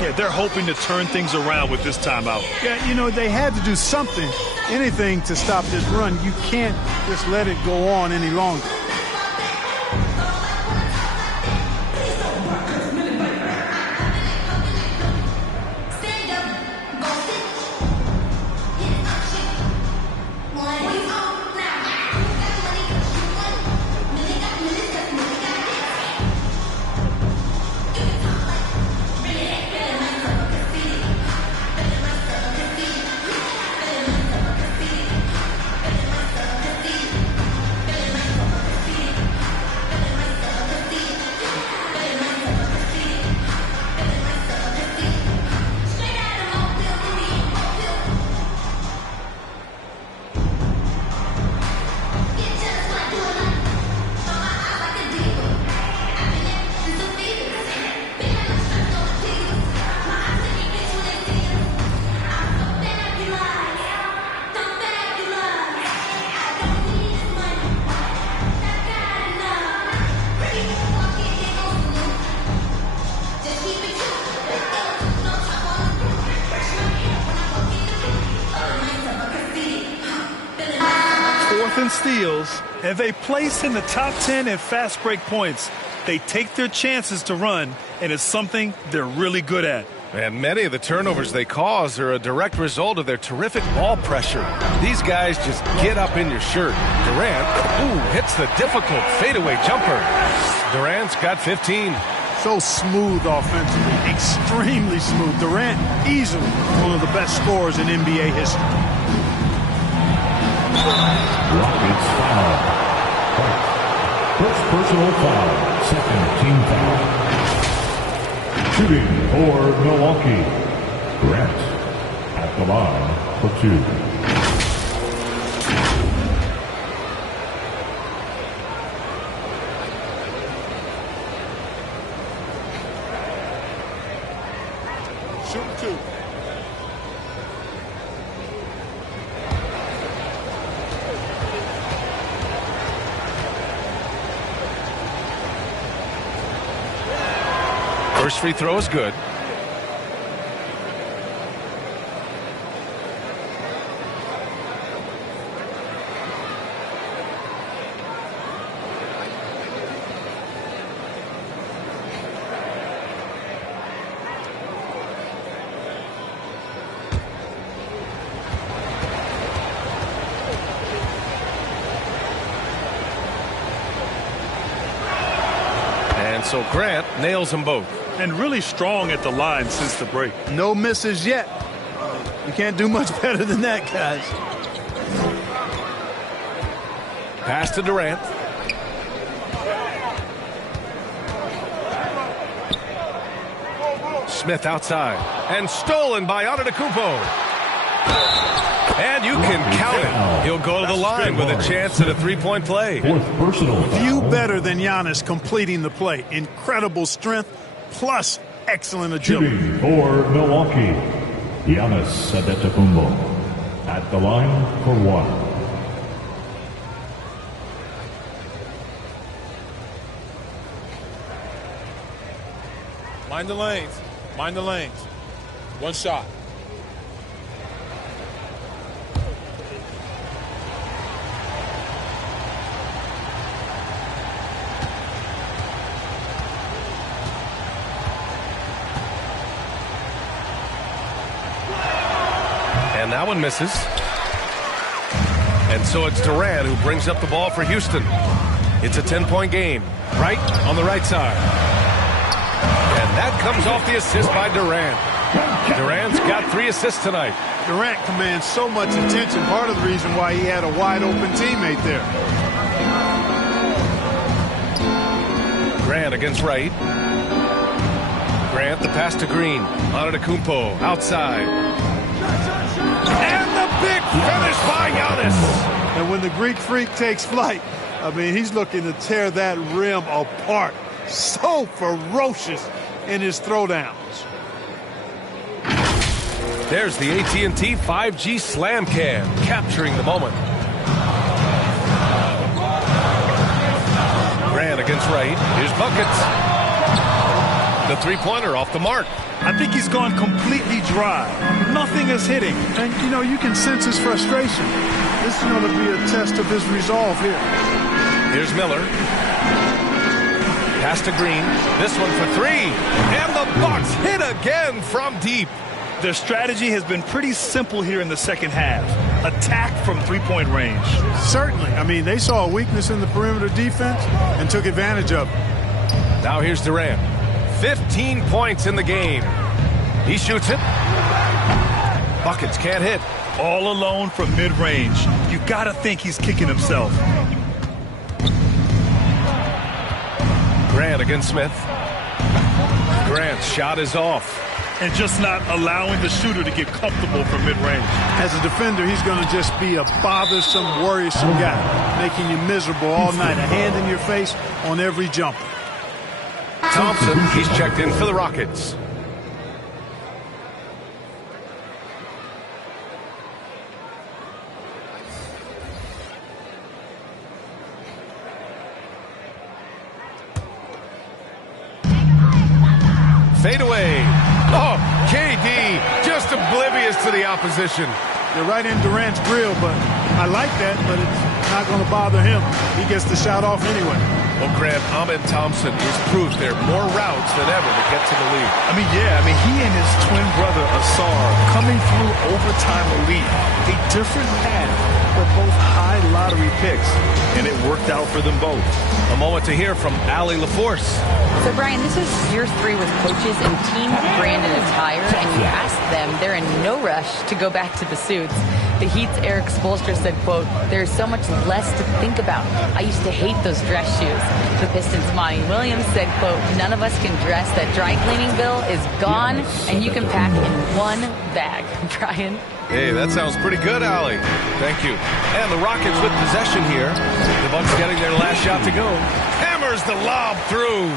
Yeah, they're hoping to turn things around with this timeout. Yeah, you know, they had to do something, anything to stop this run. You can't just let it go on any longer. And steals, and they place in the top 10 in fast break points. They take their chances to run, and it's something they're really good at. And many of the turnovers they cause are a direct result of their terrific ball pressure. These guys just get up in your shirt. Durant, hits the difficult fadeaway jumper. Durant's got 15. So smooth offensively, extremely smooth. Durant, easily one of the best scorers in NBA history. Rockets foul. First personal foul. Second team foul. Shooting for Milwaukee. Grant at the line for 2. shooting 2. First free throw is good. And so Grant nails them both. And really strong at the line since the break. No misses yet. You can't do much better than that, guys. Pass to Durant. Smith outside. And stolen by Antetokounmpo. And you can count it. He'll go to the line with a chance at a three-point play. Few better than Giannis completing the play. Incredible strength plus excellent agility. Shooting for Milwaukee, Giannis Antetokounmpo at the line for 1. Mind the lanes. Mind the lanes. 1 shot. And that one misses. And so it's Durant who brings up the ball for Houston. It's a 10-point game. Right on the right side. And that comes off the assist by Durant. Durant's got 3 assists tonight. Durant commands so much attention. Part of the reason why he had a wide-open teammate there. Grant against Wright. Grant, the pass to Green. Antetokounmpo outside. And the big finish by Giannis. And when the Greek Freak takes flight, I mean, he's looking to tear that rim apart. So ferocious in his throwdowns. There's the AT&T 5G Slam Cam, capturing the moment. Grant against Wright. Here's buckets. The three-pointer off the mark. I think he's gone completely dry. Nothing is hitting. And, you know, you can sense his frustration. This is going to be a test of his resolve here. Here's Miller. Pass to Green. This one for 3. And the Bucks hit again from deep. Their strategy has been pretty simple here in the second half. Attack from three-point range. Certainly. I mean, they saw a weakness in the perimeter defense and took advantage of it. Now here's Durant. 15 points in the game. He shoots it. Buckets can't hit. All alone from mid-range. You got to think he's kicking himself. Grant against Smith. Grant's shot is off. And just not allowing the shooter to get comfortable from mid-range. As a defender, he's going to just be a bothersome, worrisome guy, making you miserable all night. A hand in your face on every jumper. Thompson, he's checked in for the Rockets. Fade away. Oh, KD just oblivious to the opposition. They're right in Durant's grill, but I like that, but it's not going to bother him. He gets the shot off anyway. Well, Grant, Ahmed Thompson is proof there are more routes than ever to get to the lead. He and his twin brother, Asar, coming through overtime elite. A different path for both high lottery picks, and it worked out for them both. A moment to hear from Allie LaForce. So, Brian, this is year 3 with coaches and team-branded attire, and you ask them, they're in no rush to go back to the suits. The Heat's Eric Spoelstra said, quote, "There's so much less to think about. I used to hate those dress shoes." The Pistons' Monty Williams said, quote, "None of us can dress. That dry cleaning bill is gone, and you can pack in one bag." Brian? Hey, that sounds pretty good, Allie. Thank you. And the Rockets with possession here. The Bucks getting their last shot to go. Hammers the lob through.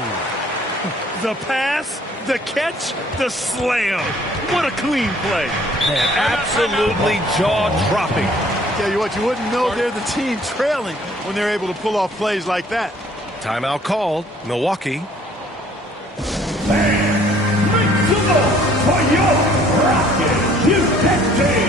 The pass, the catch, the slam. What a clean play. Man, absolutely jaw-dropping. Tell you what, you wouldn't know they're the team trailing when they're able to pull off plays like that. Timeout called. Milwaukee. Make some noise for your Rockets USA.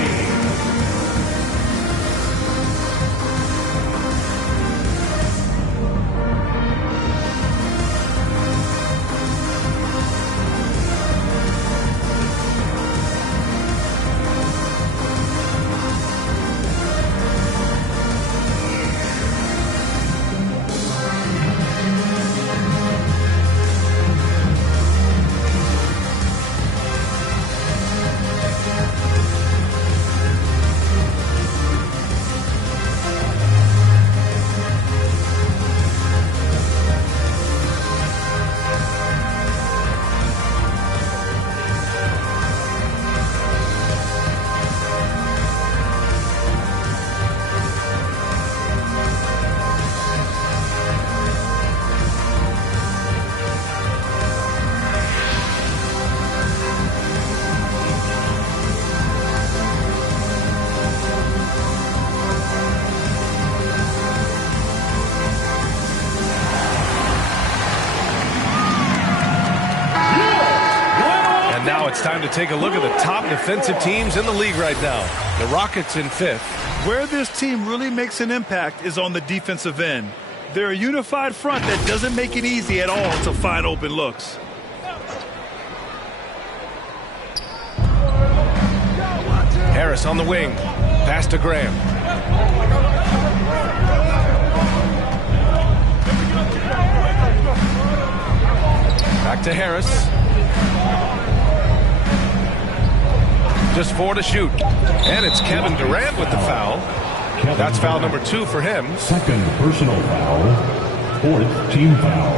It's time to take a look at the top defensive teams in the league right now. The Rockets in 5th. Where this team really makes an impact is on the defensive end. They're a unified front that doesn't make it easy at all to find open looks. Harris on the wing. Pass to Graham. Back to Harris. Just 4 to shoot. And it's Kevin Durant with the foul. That's foul number 2 for him. Second personal foul. 4th team foul.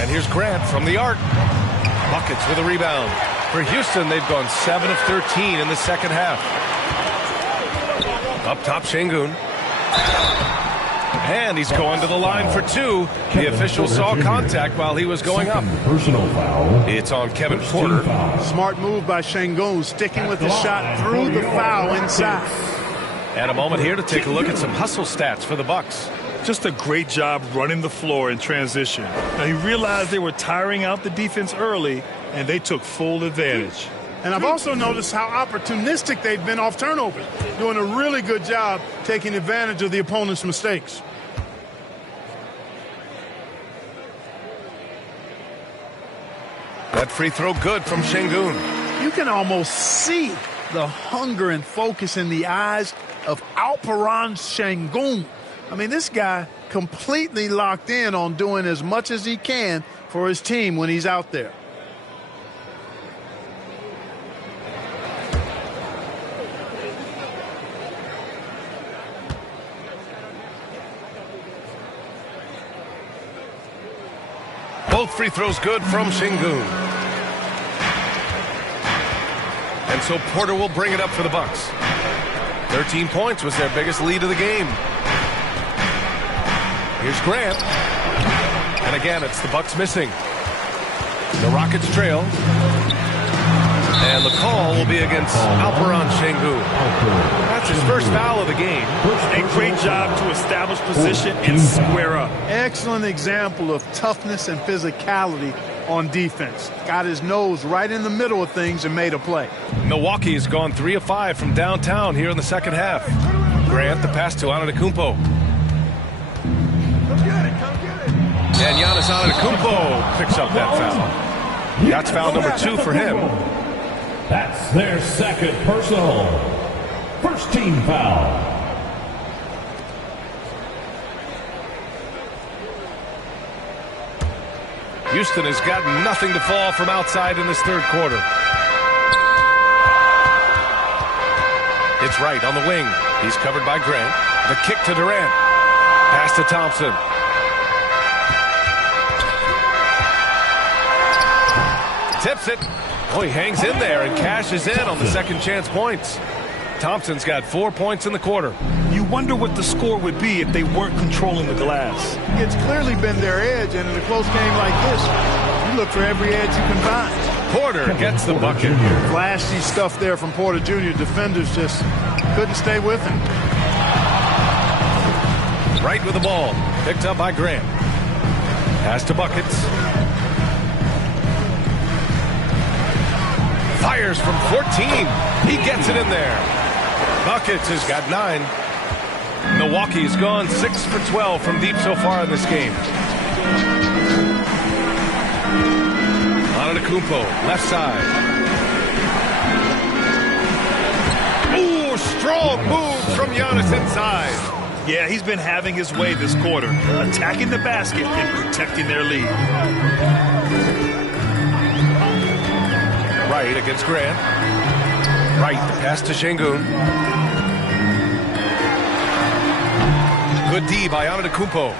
And here's Grant from the arc. Buckets with a rebound. For Houston, they've gone 7 of 13 in the second half. Up top, Şengün. And he's going to the line for 2. The official saw contact while he was going up. Personal foul. It's on Kevin Porter. Smart move by Şengün, sticking with the shot through the foul inside. And a moment here to take a look at some hustle stats for the Bucks. Just a great job running the floor in transition. Now, he realized they were tiring out the defense early, and they took full advantage. And I've also noticed how opportunistic they've been off turnovers, doing a really good job taking advantage of the opponent's mistakes. That free throw good from Şengün. You can almost see the hunger and focus in the eyes of Alperen Şengün. I mean, this guy completely locked in on doing as much as he can for his team when he's out there. Both free throws good from Şengün. And so Porter will bring it up for the Bucks. 13 points was their biggest lead of the game. Here's Grant. And again, it's the Bucks missing. The Rockets trail. And the call will be against Alperen Şengün. That's his first foul of the game. A great job to establish position and square up. Excellent example of toughness and physicality on defense. Got his nose right in the middle of things and made a play. Milwaukee has gone 3 of 5 from downtown here in the second half. Grant, the pass to Antetokounmpo. And Giannis Antetokounmpo picks up that foul. That's foul number 2 for him. That's their second personal. First team foul. Houston has got nothing to fall from outside in this third quarter. It's Wright on the wing. He's covered by Grant. The kick to Durant. Pass to Thompson. Tips it. Oh, he hangs in there and cashes in on the second chance points. Thompson's got 4 points in the quarter. You wonder what the score would be if they weren't controlling the glass. It's clearly been their edge, and in a close game like this, you look for every edge you can find. Porter gets the bucket. Flashy stuff there from Porter Jr. Defenders just couldn't stay with him. Right with the ball. Picked up by Grant. Pass to Buckets. Fires from 14. He gets it in there. Buckets has got 9. Milwaukee's gone 6 for 12 from deep so far in this game. Antetokounmpo, left side. Ooh, strong move from Giannis inside. Yeah, he's been having his way this quarter, attacking the basket and protecting their lead. Wright against Grant. Wright, the pass to Şengün. Good D by Antetokounmpo.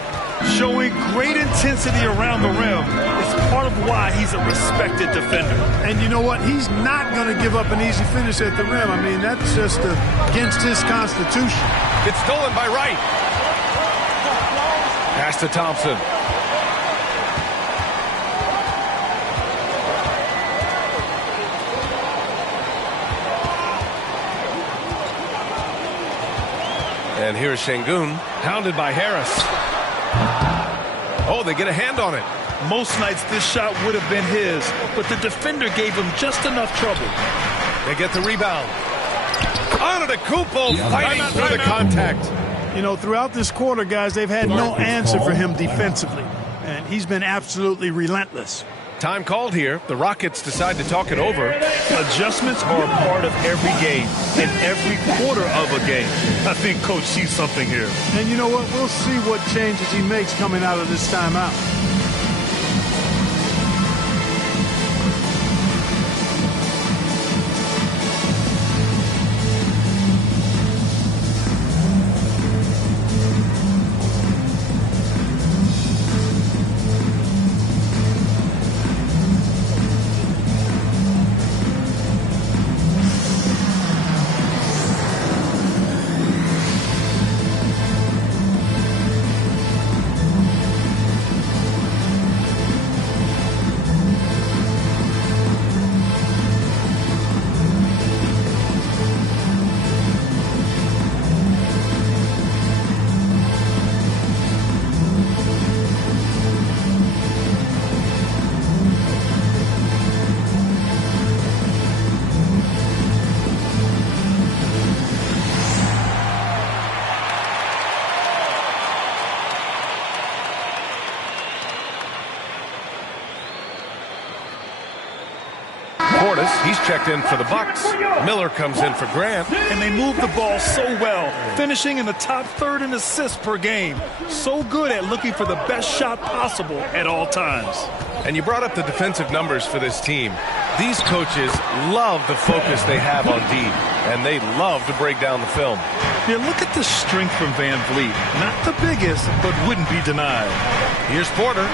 Showing great intensity around the rim is part of why he's a respected defender. And you know what? He's not going to give up an easy finish at the rim. I mean, that's just against his constitution. It's stolen by Wright. Pass to Thompson. And here's Şengün, pounded by Harris. Oh, they get a hand on it. Most nights this shot would have been his, but the defender gave him just enough trouble. They get the rebound. Antetokounmpo fighting through the contact. You know, throughout this quarter, guys, they've had no answer for him defensively, and he's been absolutely relentless. Time called here. The Rockets decide to talk it over. Adjustments are a part of every game and every quarter of a game. I think Coach sees something here. And you know what? We'll see what changes he makes coming out of this timeout. He's checked in for the Bucks. Miller comes in for Grant. And they move the ball so well, finishing in the top third in assists per game. So good at looking for the best shot possible at all times. And you brought up the defensive numbers for this team. These coaches love the focus they have on D, and they love to break down the film. Yeah, look at the strength from Van Vliet. Not the biggest, but wouldn't be denied. Here's Porter.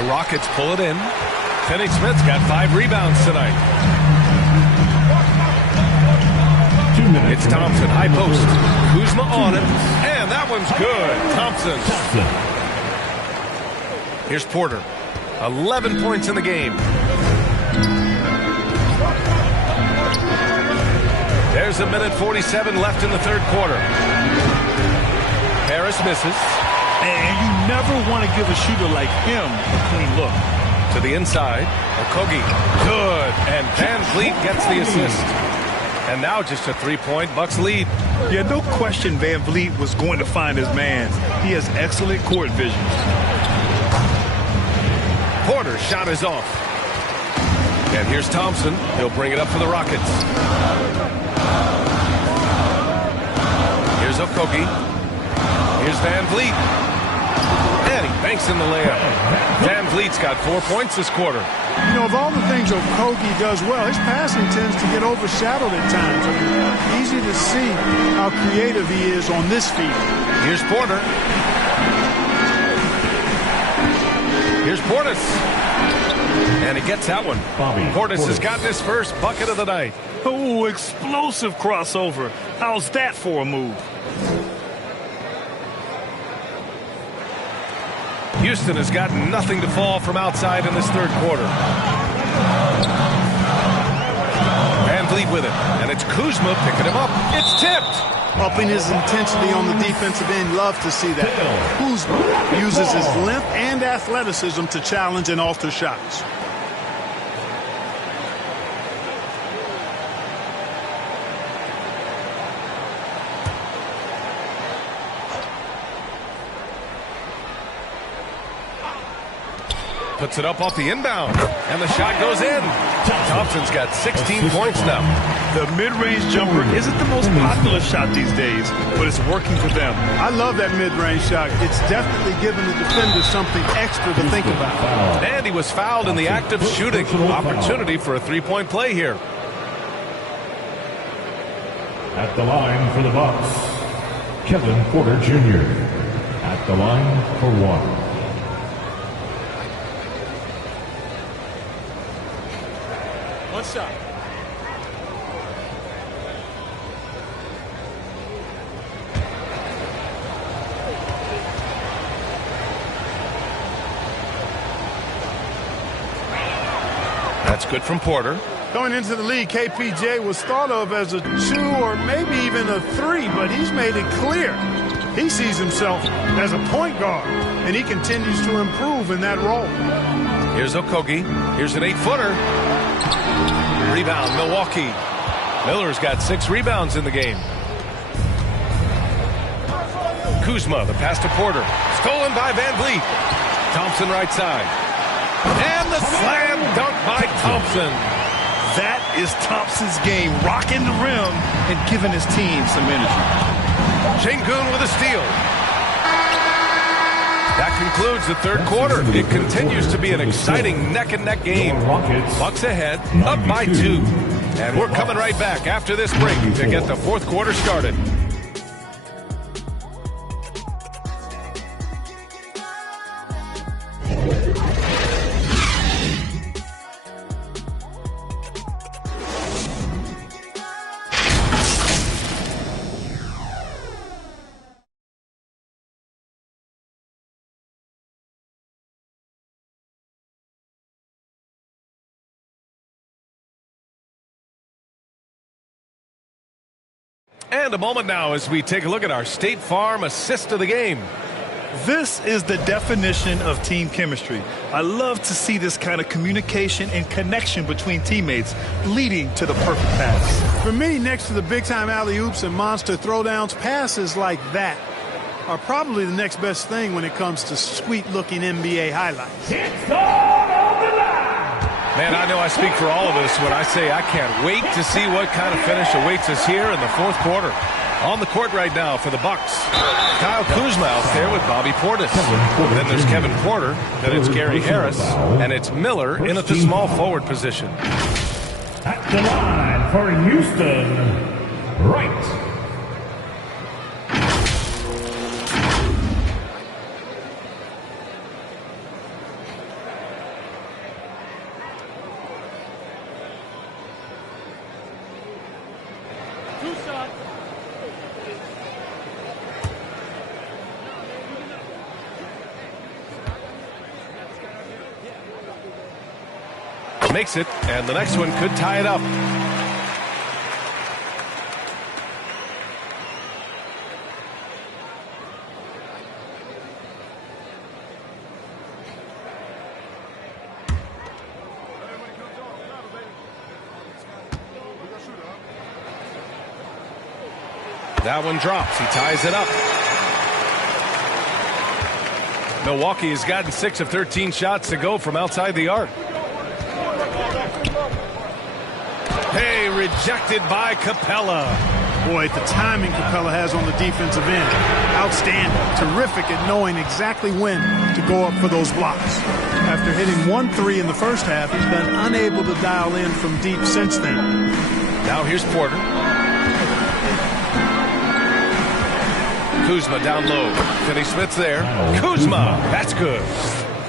The Rockets pull it in. Finney-Smith's got 5 rebounds tonight. It's Thompson, high post. Kuzma on it, and that one's good. Thompson. Here's Porter. 11 points in the game. There's a minute 47 left in the third quarter. Harris misses. And you never want to give a shooter like him a clean look. To the inside, Okogie, good, and Van Vliet gets the assist. And now just a 3-point Bucks lead. Yeah, no question Van Vliet was going to find his man. He has excellent court vision. Porter's shot is off. And here's Thompson. He'll bring it up for the Rockets. Here's Okogie. Here's Van Vliet. And he banks in the layup. Van Vliet's got 4 points this quarter. You know, of all the things Okogie does well, his passing tends to get overshadowed at times. I mean, easy to see how creative he is on this field. Here's Porter. Here's Portis. And he gets that one. Portis has gotten his first bucket of the night. Oh, explosive crossover. How's that for a move? Houston has got nothing to fall from outside in this third quarter. Van Vliet with it. And it's Kuzma picking him up. It's tipped. Upping his intensity on the defensive end. Love to see that. Kuzma uses his length and athleticism to challenge and alter shots. Puts it up off the inbound. And the shot goes in. Thompson's got 16 points now. The mid-range jumper isn't the most popular shot these days, but it's working for them. I love that mid-range shot. It's definitely giving the defender something extra to think about. And he was fouled in the act of shooting. Opportunity for a three-point play here. At the line for the Bucks, Kevin Porter Jr. At the line for one. One shot. That's good from Porter. Going into the league, KPJ was thought of as a 2 or maybe even a 3, but he's made it clear he sees himself as a point guard, and he continues to improve in that role. Here's Okogie. Here's an 8-footer. Rebound, Milwaukee. Miller's got 6 rebounds in the game. Kuzma, the pass to Porter. Stolen by Van Vliet. Thompson right side. And the slam dunk by Thompson. That is Thompson's game, rocking the rim and giving his team some energy. Sengun with a steal. That concludes the third quarter. It continues to be an exciting neck-and-neck game. Bucks ahead, up by 2. And we're coming right back after this break to get the fourth quarter started. And a moment now as we take a look at our State Farm assist of the game. This is the definition of team chemistry. I love to see this kind of communication and connection between teammates leading to the perfect pass. For me, next to the big-time alley-oops and monster throwdowns, passes like that are probably the next best thing when it comes to sweet-looking NBA highlights. Man, I know I speak for all of us when I say I can't wait to see what kind of finish awaits us here in the fourth quarter. On the court right now for the Bucks, Kyle Kuzma out there with Bobby Portis. Then there's Kevin Porter, then it's Gary Harris, and it's Miller in at the small forward position. At the line for Houston, Wright. Makes it, and the next one could tie it up. That one drops. He ties it up. Milwaukee has gotten 6 of 13 shots to go from outside the arc. Hey, rejected by Capella. Boy, the timing Capella has on the defensive end. Outstanding. Terrific at knowing exactly when to go up for those blocks. After hitting 1 3 in the first half, he's been unable to dial in from deep since then. Now here's Porter. Kuzma down low. Finney-Smith's there. Kuzma, that's good.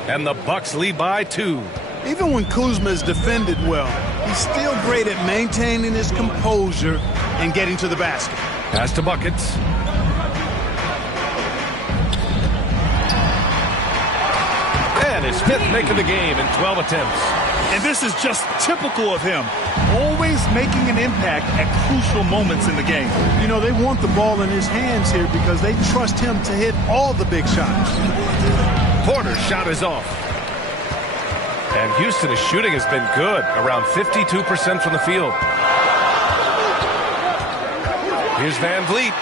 And the Bucks lead by 2. Even when Kuzma is defended well, he's still great at maintaining his composure and getting to the basket. Pass to Buckets. And is Smith making the game in 12 attempts. And this is just typical of him, always making an impact at crucial moments in the game. You know, they want the ball in his hands here because they trust him to hit all the big shots. Porter's shot is off. And Houston's shooting has been good, around 52% from the field. Here's Van Vliet,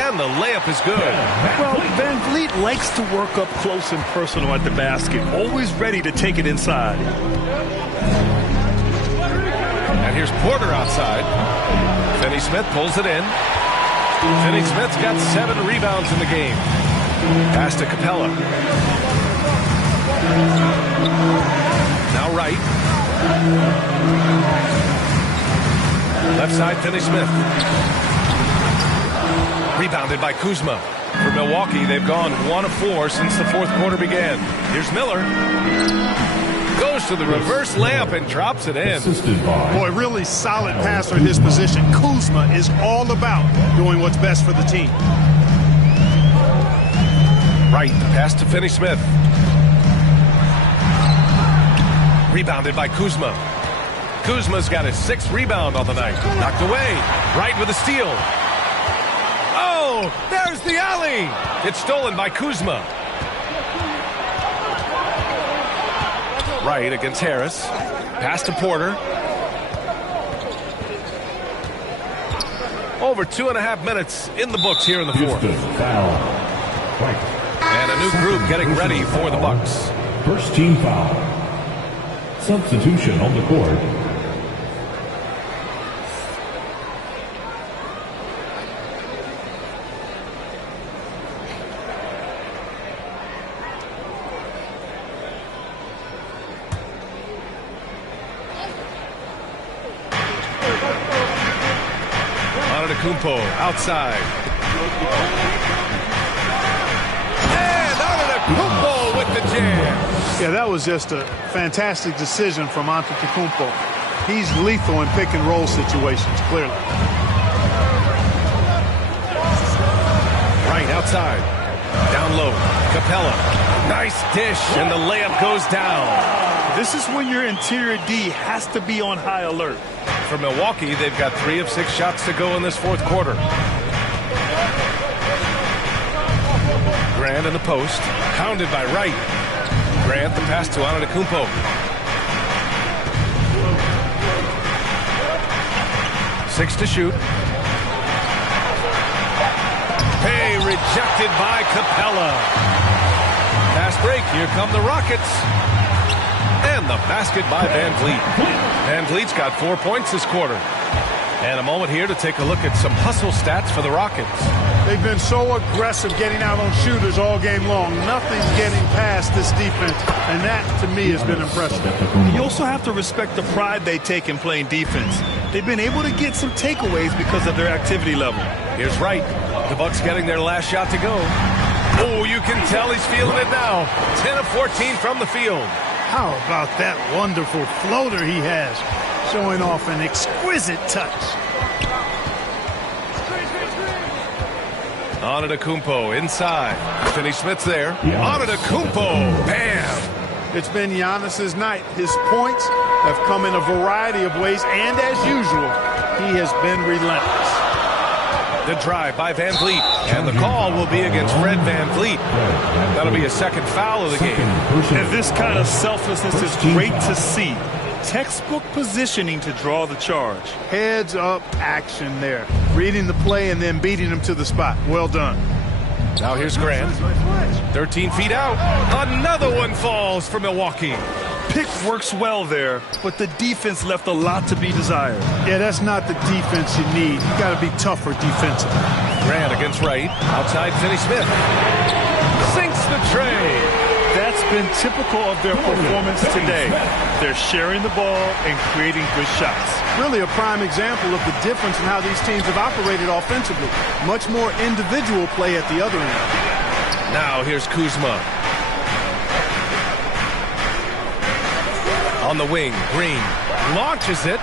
and the layup is good. Well, Van Vliet likes to work up close and personal at the basket, always ready to take it inside. And here's Porter outside. Finney Smith pulls it in. Finney Smith's got 7 rebounds in the game. Pass to Capella. Now Wright. Left side, Finney Smith. Rebounded by Kuzma. For Milwaukee, they've gone 1 of 4 since the fourth quarter began. Here's Miller. Goes to the reverse layup and drops it in. Boy, really solid pass for his position. Kuzma is all about doing what's best for the team. Right, the pass to Finney Smith. Rebounded by Kuzma. Kuzma's got his 6th rebound on the night. Knocked away. Right with a steal. Oh, there's the alley. It's stolen by Kuzma. Right against Harris. Pass to Porter. Over 2.5 minutes in the books here in the fourth. And a new group getting ready for the Bucks. First team foul. Substitution on the court. Antetokounmpo outside. And Antetokounmpo with the jam. Yeah, that was just a fantastic decision from Antetokounmpo. He's lethal in pick and roll situations, clearly. Right outside. Down low. Capella. Nice dish, and the layup goes down. This is when your interior D has to be on high alert. For Milwaukee, they've got 3 of 6 shots to go in this fourth quarter. Grant in the post. Pounded by Wright. Grant, the pass to Antetokounmpo. Six to shoot. Hey, rejected by Capella. Fast break. Here come the Rockets. And the basket by Van Vliet. Van Vliet's got 4 points this quarter. And a moment here to take a look at some hustle stats for the Rockets. They've been so aggressive getting out on shooters all game long. Nothing's getting past this defense, and that, to me, has been impressive. You also have to respect the pride they take in playing defense. They've been able to get some takeaways because of their activity level. Here's Wright. The Bucks getting their last shot to go. Oh, you can tell he's feeling it now. 10 of 14 from the field. How about that wonderful floater he has, showing off an exquisite touch. Antetokounmpo inside. Finney Smith's there. Antetokounmpo. Bam! It's been Giannis's night. His points have come in a variety of ways, and as usual, he has been relentless. The drive by Van Vliet, and the call will be against Fred Van Vliet. That'll be a second foul of the game. And this kind of selflessness is great to see. Textbook positioning to draw the charge. Heads up action there. Reading the play and then beating him to the spot. Well done. Now here's Grant. 13 feet out. Another one falls for Milwaukee. Pick works well there, but the defense left a lot to be desired. Yeah, that's not the defense you need. You got to be tougher defensively. Grant against Wright. Outside Finney Smith. Sinks the tray. That's been typical of their performance today. They're sharing the ball and creating good shots. Really a prime example of the difference in how these teams have operated offensively. Much more individual play at the other end. Now here's Kuzma. On the wing, Green launches it.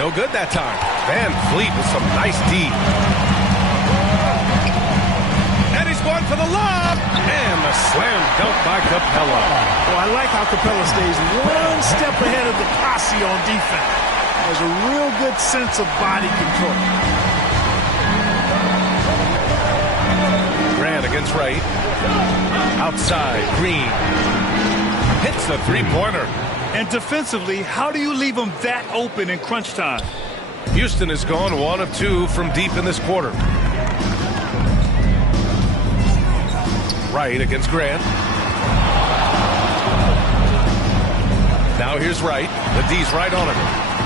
No good that time. Van Fleet with some nice D. And he's going for the lob. And the slam dunk by Capella. Well, I like how Capella stays one step ahead of the posse on defense. Has a real good sense of body control. Grant against Wright. Outside, Green. Hits the three-pointer. And defensively, how do you leave them that open in crunch time? Houston has gone 1 of 2 from deep in this quarter. Wright against Grant. Now here's Wright. The D's right on it.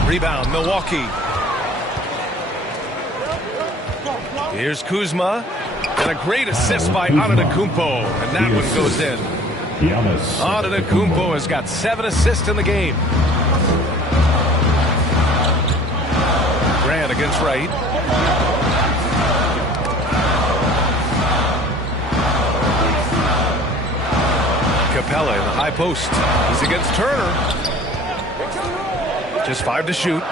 Rebound, Milwaukee. Here's Kuzma. And a great assist by Antetokounmpo. And that one goes in. Antetokounmpo has got 7 assists in the game. Grant against Wright. Capella in the high post. He's against Turner. Just 5 to shoot.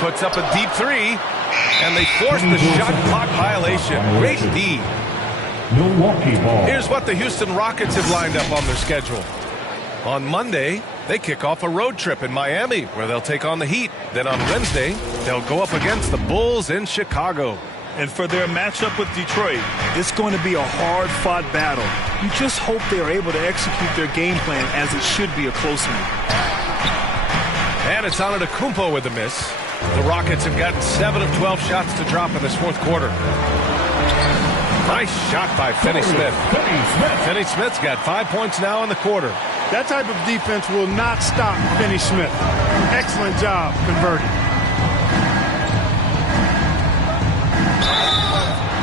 Puts up a deep 3. And they force the shot clock violation. Great D. Milwaukee ball. Here's what the Houston Rockets have lined up on their schedule. On Monday, they kick off a road trip in Miami where they'll take on the Heat. Then on Wednesday, they'll go up against the Bulls in Chicago. And for their matchup with Detroit, it's going to be a hard-fought battle. You just hope they are able to execute their game plan as it should be a close one. And it's Antetokounmpo with the miss. The Rockets have gotten 7 of 12 shots to drop in this fourth quarter. Nice shot by Finney Smith. Finney Smith's got 5 points now in the quarter. That type of defense will not stop Finney Smith. Excellent job converting.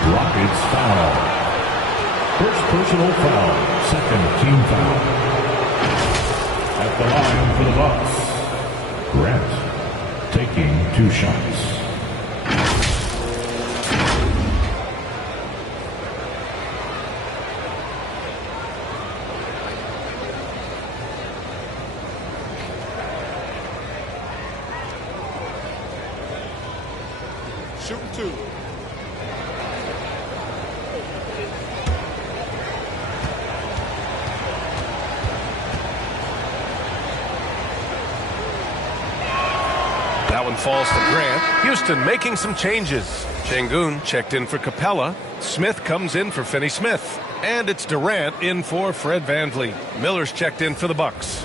Rockets foul. First personal foul. Second team foul. At the line for the Bucks, Grant taking 2 shots. Shooting 2. That one falls to Grant. Houston making some changes. Şengün checked in for Capella. Smith comes in for Finney Smith. And it's Durant in for Fred VanVleet. Miller's checked in for the Bucks.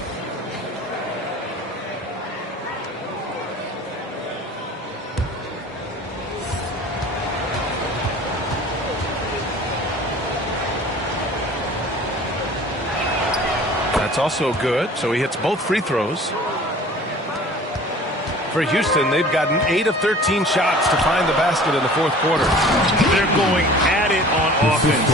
That's also good, so he hits both free throws. For Houston, they've gotten 8 of 13 shots to find the basket in the fourth quarter. They're going at it on offense.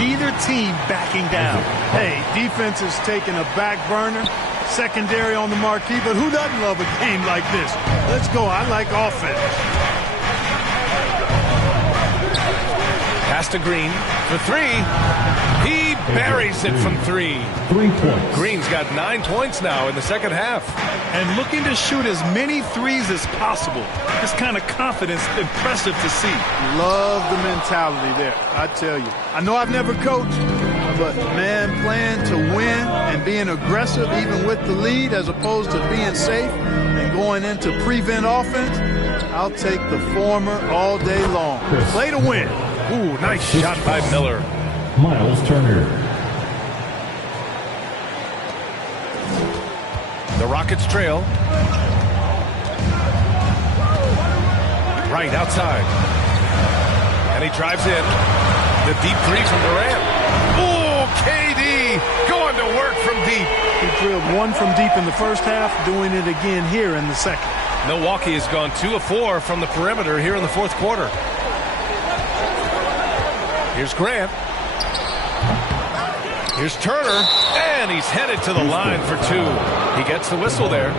Neither team backing down. Hey, defense is taking a back burner, secondary on the marquee, but who doesn't love a game like this? Let's go. I like offense. Pass to Green for 3. He buries it from 3. 3 points. Green's got 9 points now in the second half. And looking to shoot as many threes as possible. This kind of confidence, impressive to see. Love the mentality there, I tell you. I know I've never coached, but, man, playing to win and being aggressive even with the lead as opposed to being safe and going into prevent offense, I'll take the former all day long. Play to win. Ooh, nice shot by Miller. Miles Turner. The Rockets trail. Right outside. And he drives in. The deep 3 from Durant. Ooh, KD going to work from deep. He drilled 1 from deep in the first half, doing it again here in the second. Milwaukee has gone 2 of 4 from the perimeter here in the fourth quarter. Here's Grant. Here's Turner, and he's headed to the line for 2. He gets the whistle there.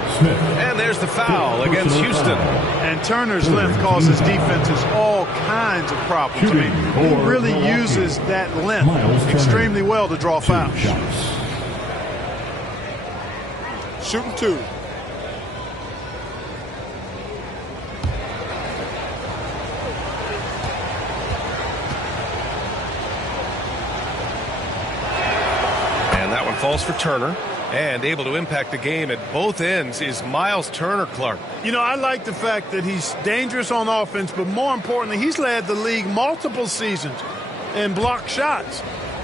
And there's the foul against Houston. And Turner's length causes defenses all kinds of problems. I mean, he really uses that length extremely well to draw fouls. Shooting 2. And that one falls for Turner. And able to impact the game at both ends is Miles Turner, Clark. You know, I like the fact that he's dangerous on offense, but more importantly, he's led the league multiple seasons in block shots.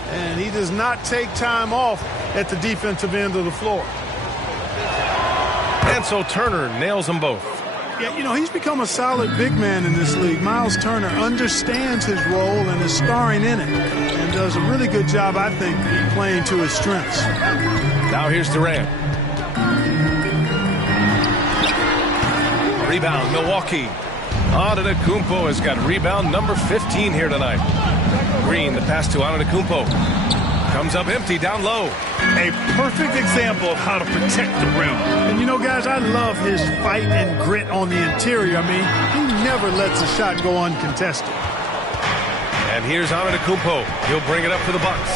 And he does not take time off at the defensive end of the floor. And so Turner nails them both. Yeah, you know, he's become a solid big man in this league. Miles Turner understands his role and is starring in it and does a really good job, I think, playing to his strengths. Now here's Durant. Rebound, Milwaukee. Antetokounmpo has got rebound number 15 here tonight. Green, the pass to Antetokounmpo. Comes up empty down low. A perfect example of how to protect the rim. And you know, guys, I love his fight and grit on the interior. I mean, he never lets a shot go uncontested. And here's Antetokounmpo. He'll bring it up for the Bucks.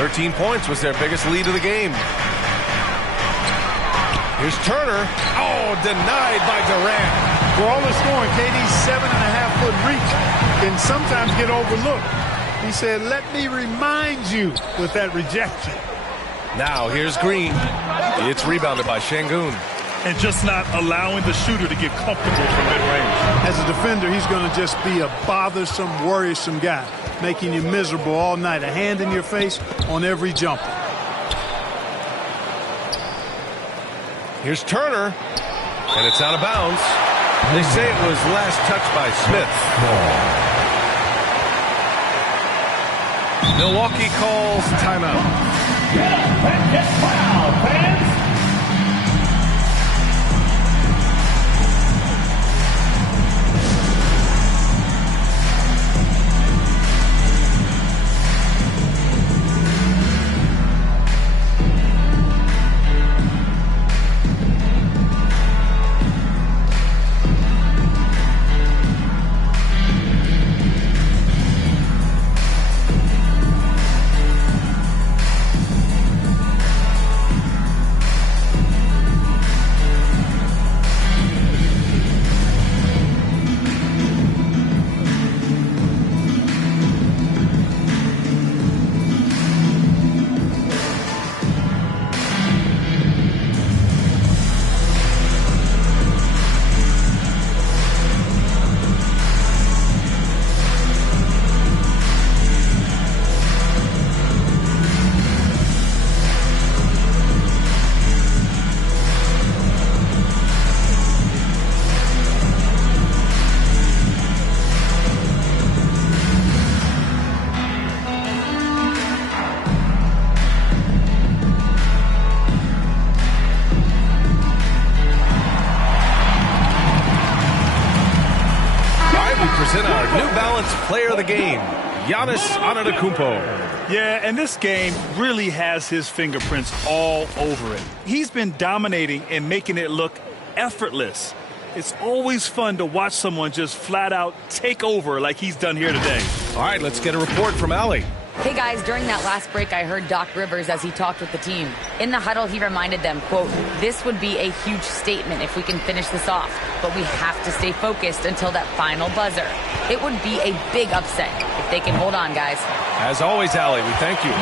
13 points was their biggest lead of the game. Here's Turner. Oh, denied by Durant. For all the scoring, KD's 7.5-foot reach can sometimes get overlooked. He said, let me remind you with that rejection. Now here's Green. It's rebounded by Şengün. And just not allowing the shooter to get comfortable from mid-range. As a defender, he's going to just be a bothersome, worrisome guy, making you miserable all night, a hand in your face on every jumper. Here's Turner, and it's out of bounds. They say it was last touched by Smith. Milwaukee calls timeout. Get up and get fouled, fans! present our New Balance Player of the Game, Giannis Antetokounmpo. Yeah, and this game really has his fingerprints all over it. He's been dominating and making it look effortless. It's always fun to watch someone just flat out take over like he's done here today. All right, let's get a report from Allie. Hey guys, during that last break, I heard Doc Rivers as he talked with the team. In the huddle, he reminded them, quote, "This would be a huge statement if we can finish this off, but we have to stay focused until that final buzzer. It would be a big upset if they can hold on, guys." As always, Allie, we thank you.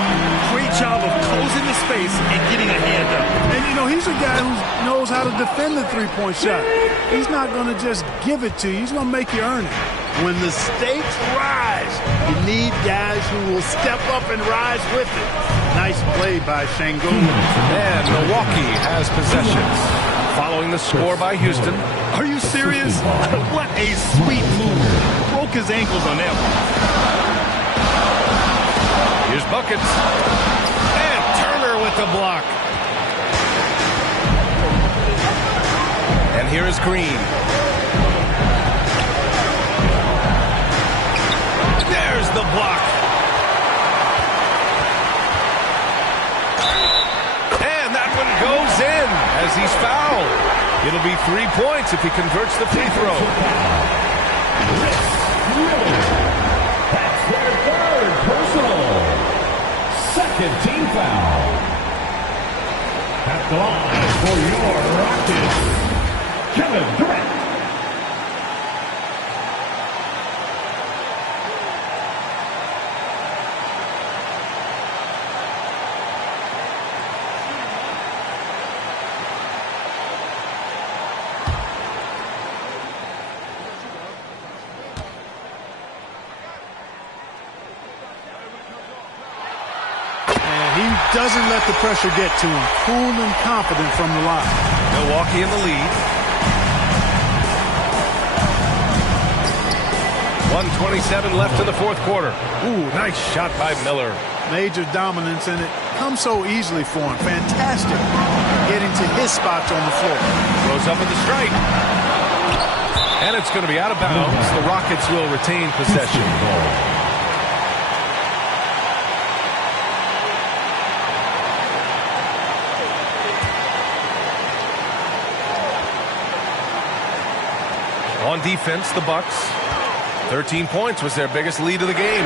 Great job of closing the space and getting a hand up. And, you know, he's a guy who knows how to defend the three-point shot. He's not going to just give it to you. He's going to make you earn it. When the stakes rise, you need guys who will step up and rise with it. Nice play by Şengün. And Milwaukee has possessions. Following the score by Houston. Are you serious? What a sweet move. Broke his ankles on that one. Here's buckets. And Turner with the block. And here is Green. There's the block. And that one goes in as he's fouled. It'll be 3 points if he converts the free throw. That's their third personal. Second team foul. At the line for your Rockets, Kevin Durant. Doesn't let the pressure get to him. Cool and confident from the line. Milwaukee in the lead. 1:27 left in the fourth quarter. Ooh, nice shot by Miller. Major dominance, and it comes so easily for him. Fantastic getting to his spots on the floor. Throws up at the strike. And it's going to be out of bounds. The Rockets will retain possession. On defense, the Bucks. 13 points was their biggest lead of the game.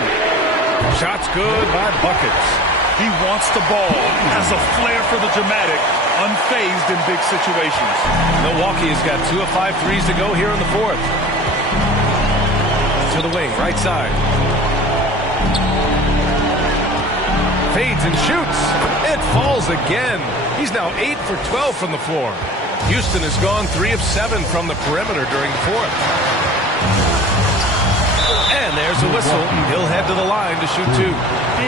Shots good by Buckets. He wants the ball, has a flair for the dramatic, unfazed in big situations. Milwaukee has got 2 of 5 threes to go here in the fourth. To the wing, right side. Fades and shoots. It falls again. He's now 8 for 12 from the floor. Houston has gone 3 of 7 from the perimeter during the fourth. And there's a whistle. He'll head to the line to shoot 2.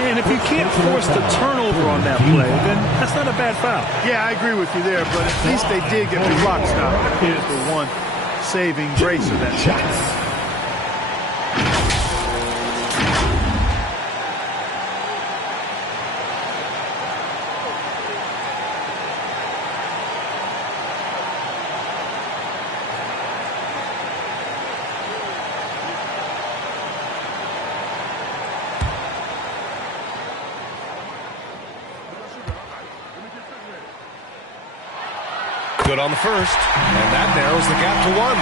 And if you can't force the turnover on that play, then that's not a bad foul. Yeah, I agree with you there, but at least they did get the clock stopped. Here's the one saving grace of that shot. Good on the first, and that narrows the gap to 1.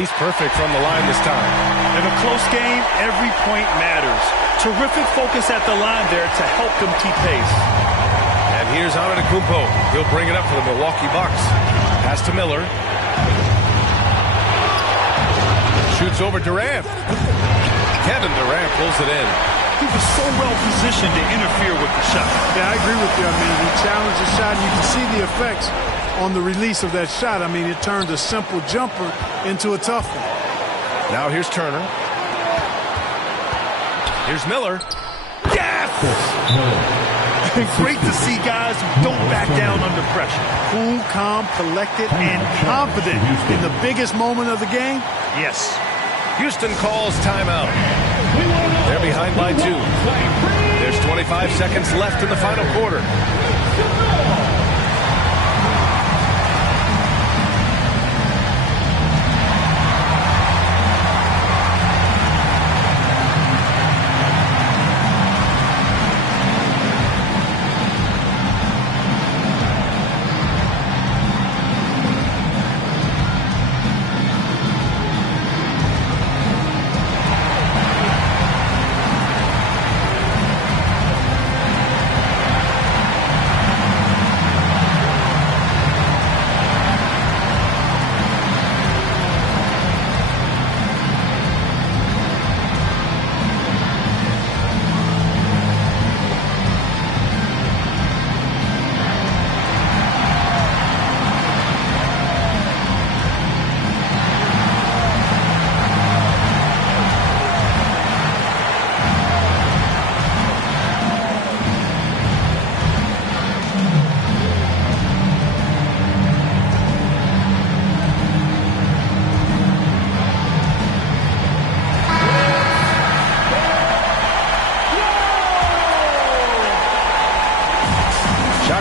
He's perfect from the line this time. In a close game, every point matters. Terrific focus at the line there to help them keep pace. And here's Antetokounmpo. He'll bring it up for the Milwaukee Bucks. Pass to Miller. Shoots over Durant. Kevin Durant pulls it in. He was so well positioned to interfere with the shot. Yeah, I agree with you. I mean, he challenged the shot, and you can see the effects on the release of that shot. I mean, it turned a simple jumper into a tough one. Now here's Turner. Here's Miller. Yes! Great to see guys who don't back down under pressure. Cool, calm, collected, and confident in the biggest moment of the game. Yes. Houston calls timeout. They're behind by 2. There's 25 seconds left in the final quarter.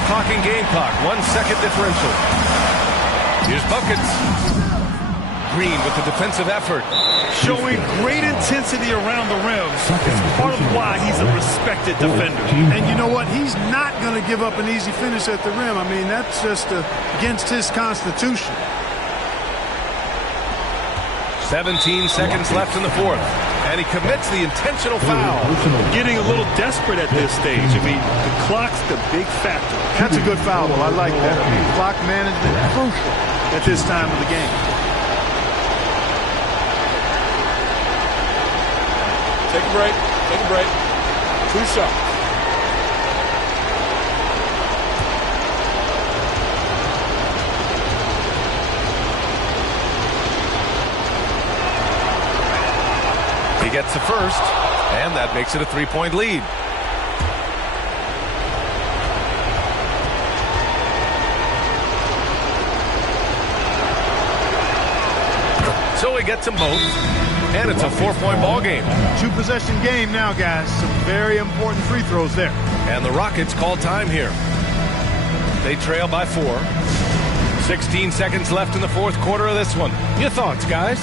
Clock and game clock, 1 second differential. Here's Buckets. Green with the defensive effort. Showing great intensity around the rim. It's part of why he's a respected defender. And you know what? He's not going to give up an easy finish at the rim. I mean, that's just against his constitution. 17 seconds left in the fourth. And he commits the intentional foul. Getting a little desperate at this stage. I mean, the clock's the big factor. That's a good foul, though. I like that. I mean, clock management crucial at this time of the game. Take a break. Take a break. 2 shots. He gets the first, and that makes it a 3-point lead. So he gets them both, and it's a 4-point ball game. 2-possession game now, guys. Some very important free throws there. And the Rockets call time here. They trail by 4. 16 seconds left in the fourth quarter of this one. Your thoughts, guys?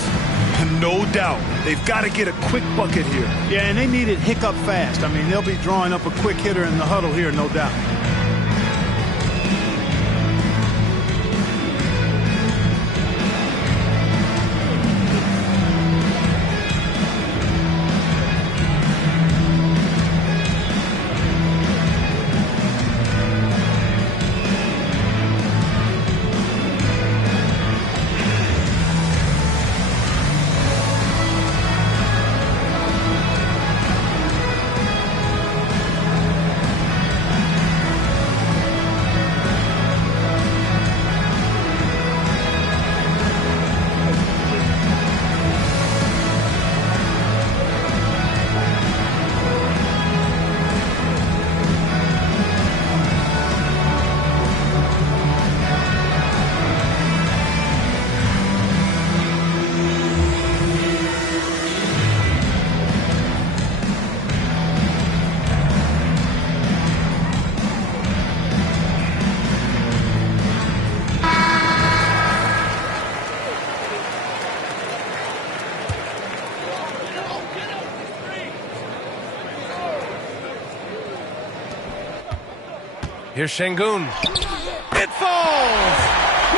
No doubt. They've got to get a quick bucket here. Yeah, and they need it hiccup fast. I mean, they'll be drawing up a quick hitter in the huddle here, no doubt. Here's Şengün. It falls!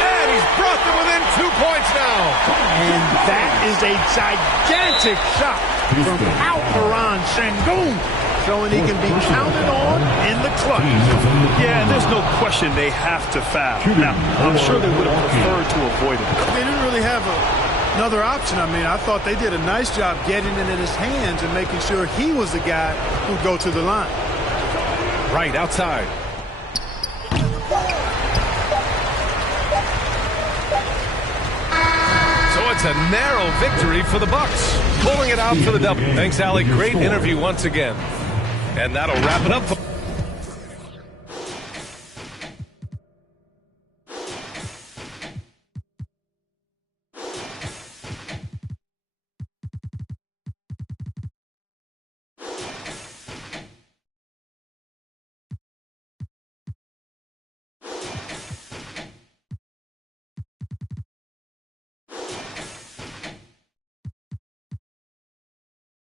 And he's brought them within 2 points now. And that is a gigantic shot from Alperen Şengün, showing he can be counted on in the clutch. Yeah, and there's no question they have to foul. Now, I'm sure they would have preferred to avoid it. They didn't really have another option. I mean, I thought they did a nice job getting it in his hands and making sure he was the guy who'd go to the line. Right outside. It's a narrow victory for the Bucks, pulling it out for the W. Thanks, Allie. Great interview once again. And that'll wrap it up.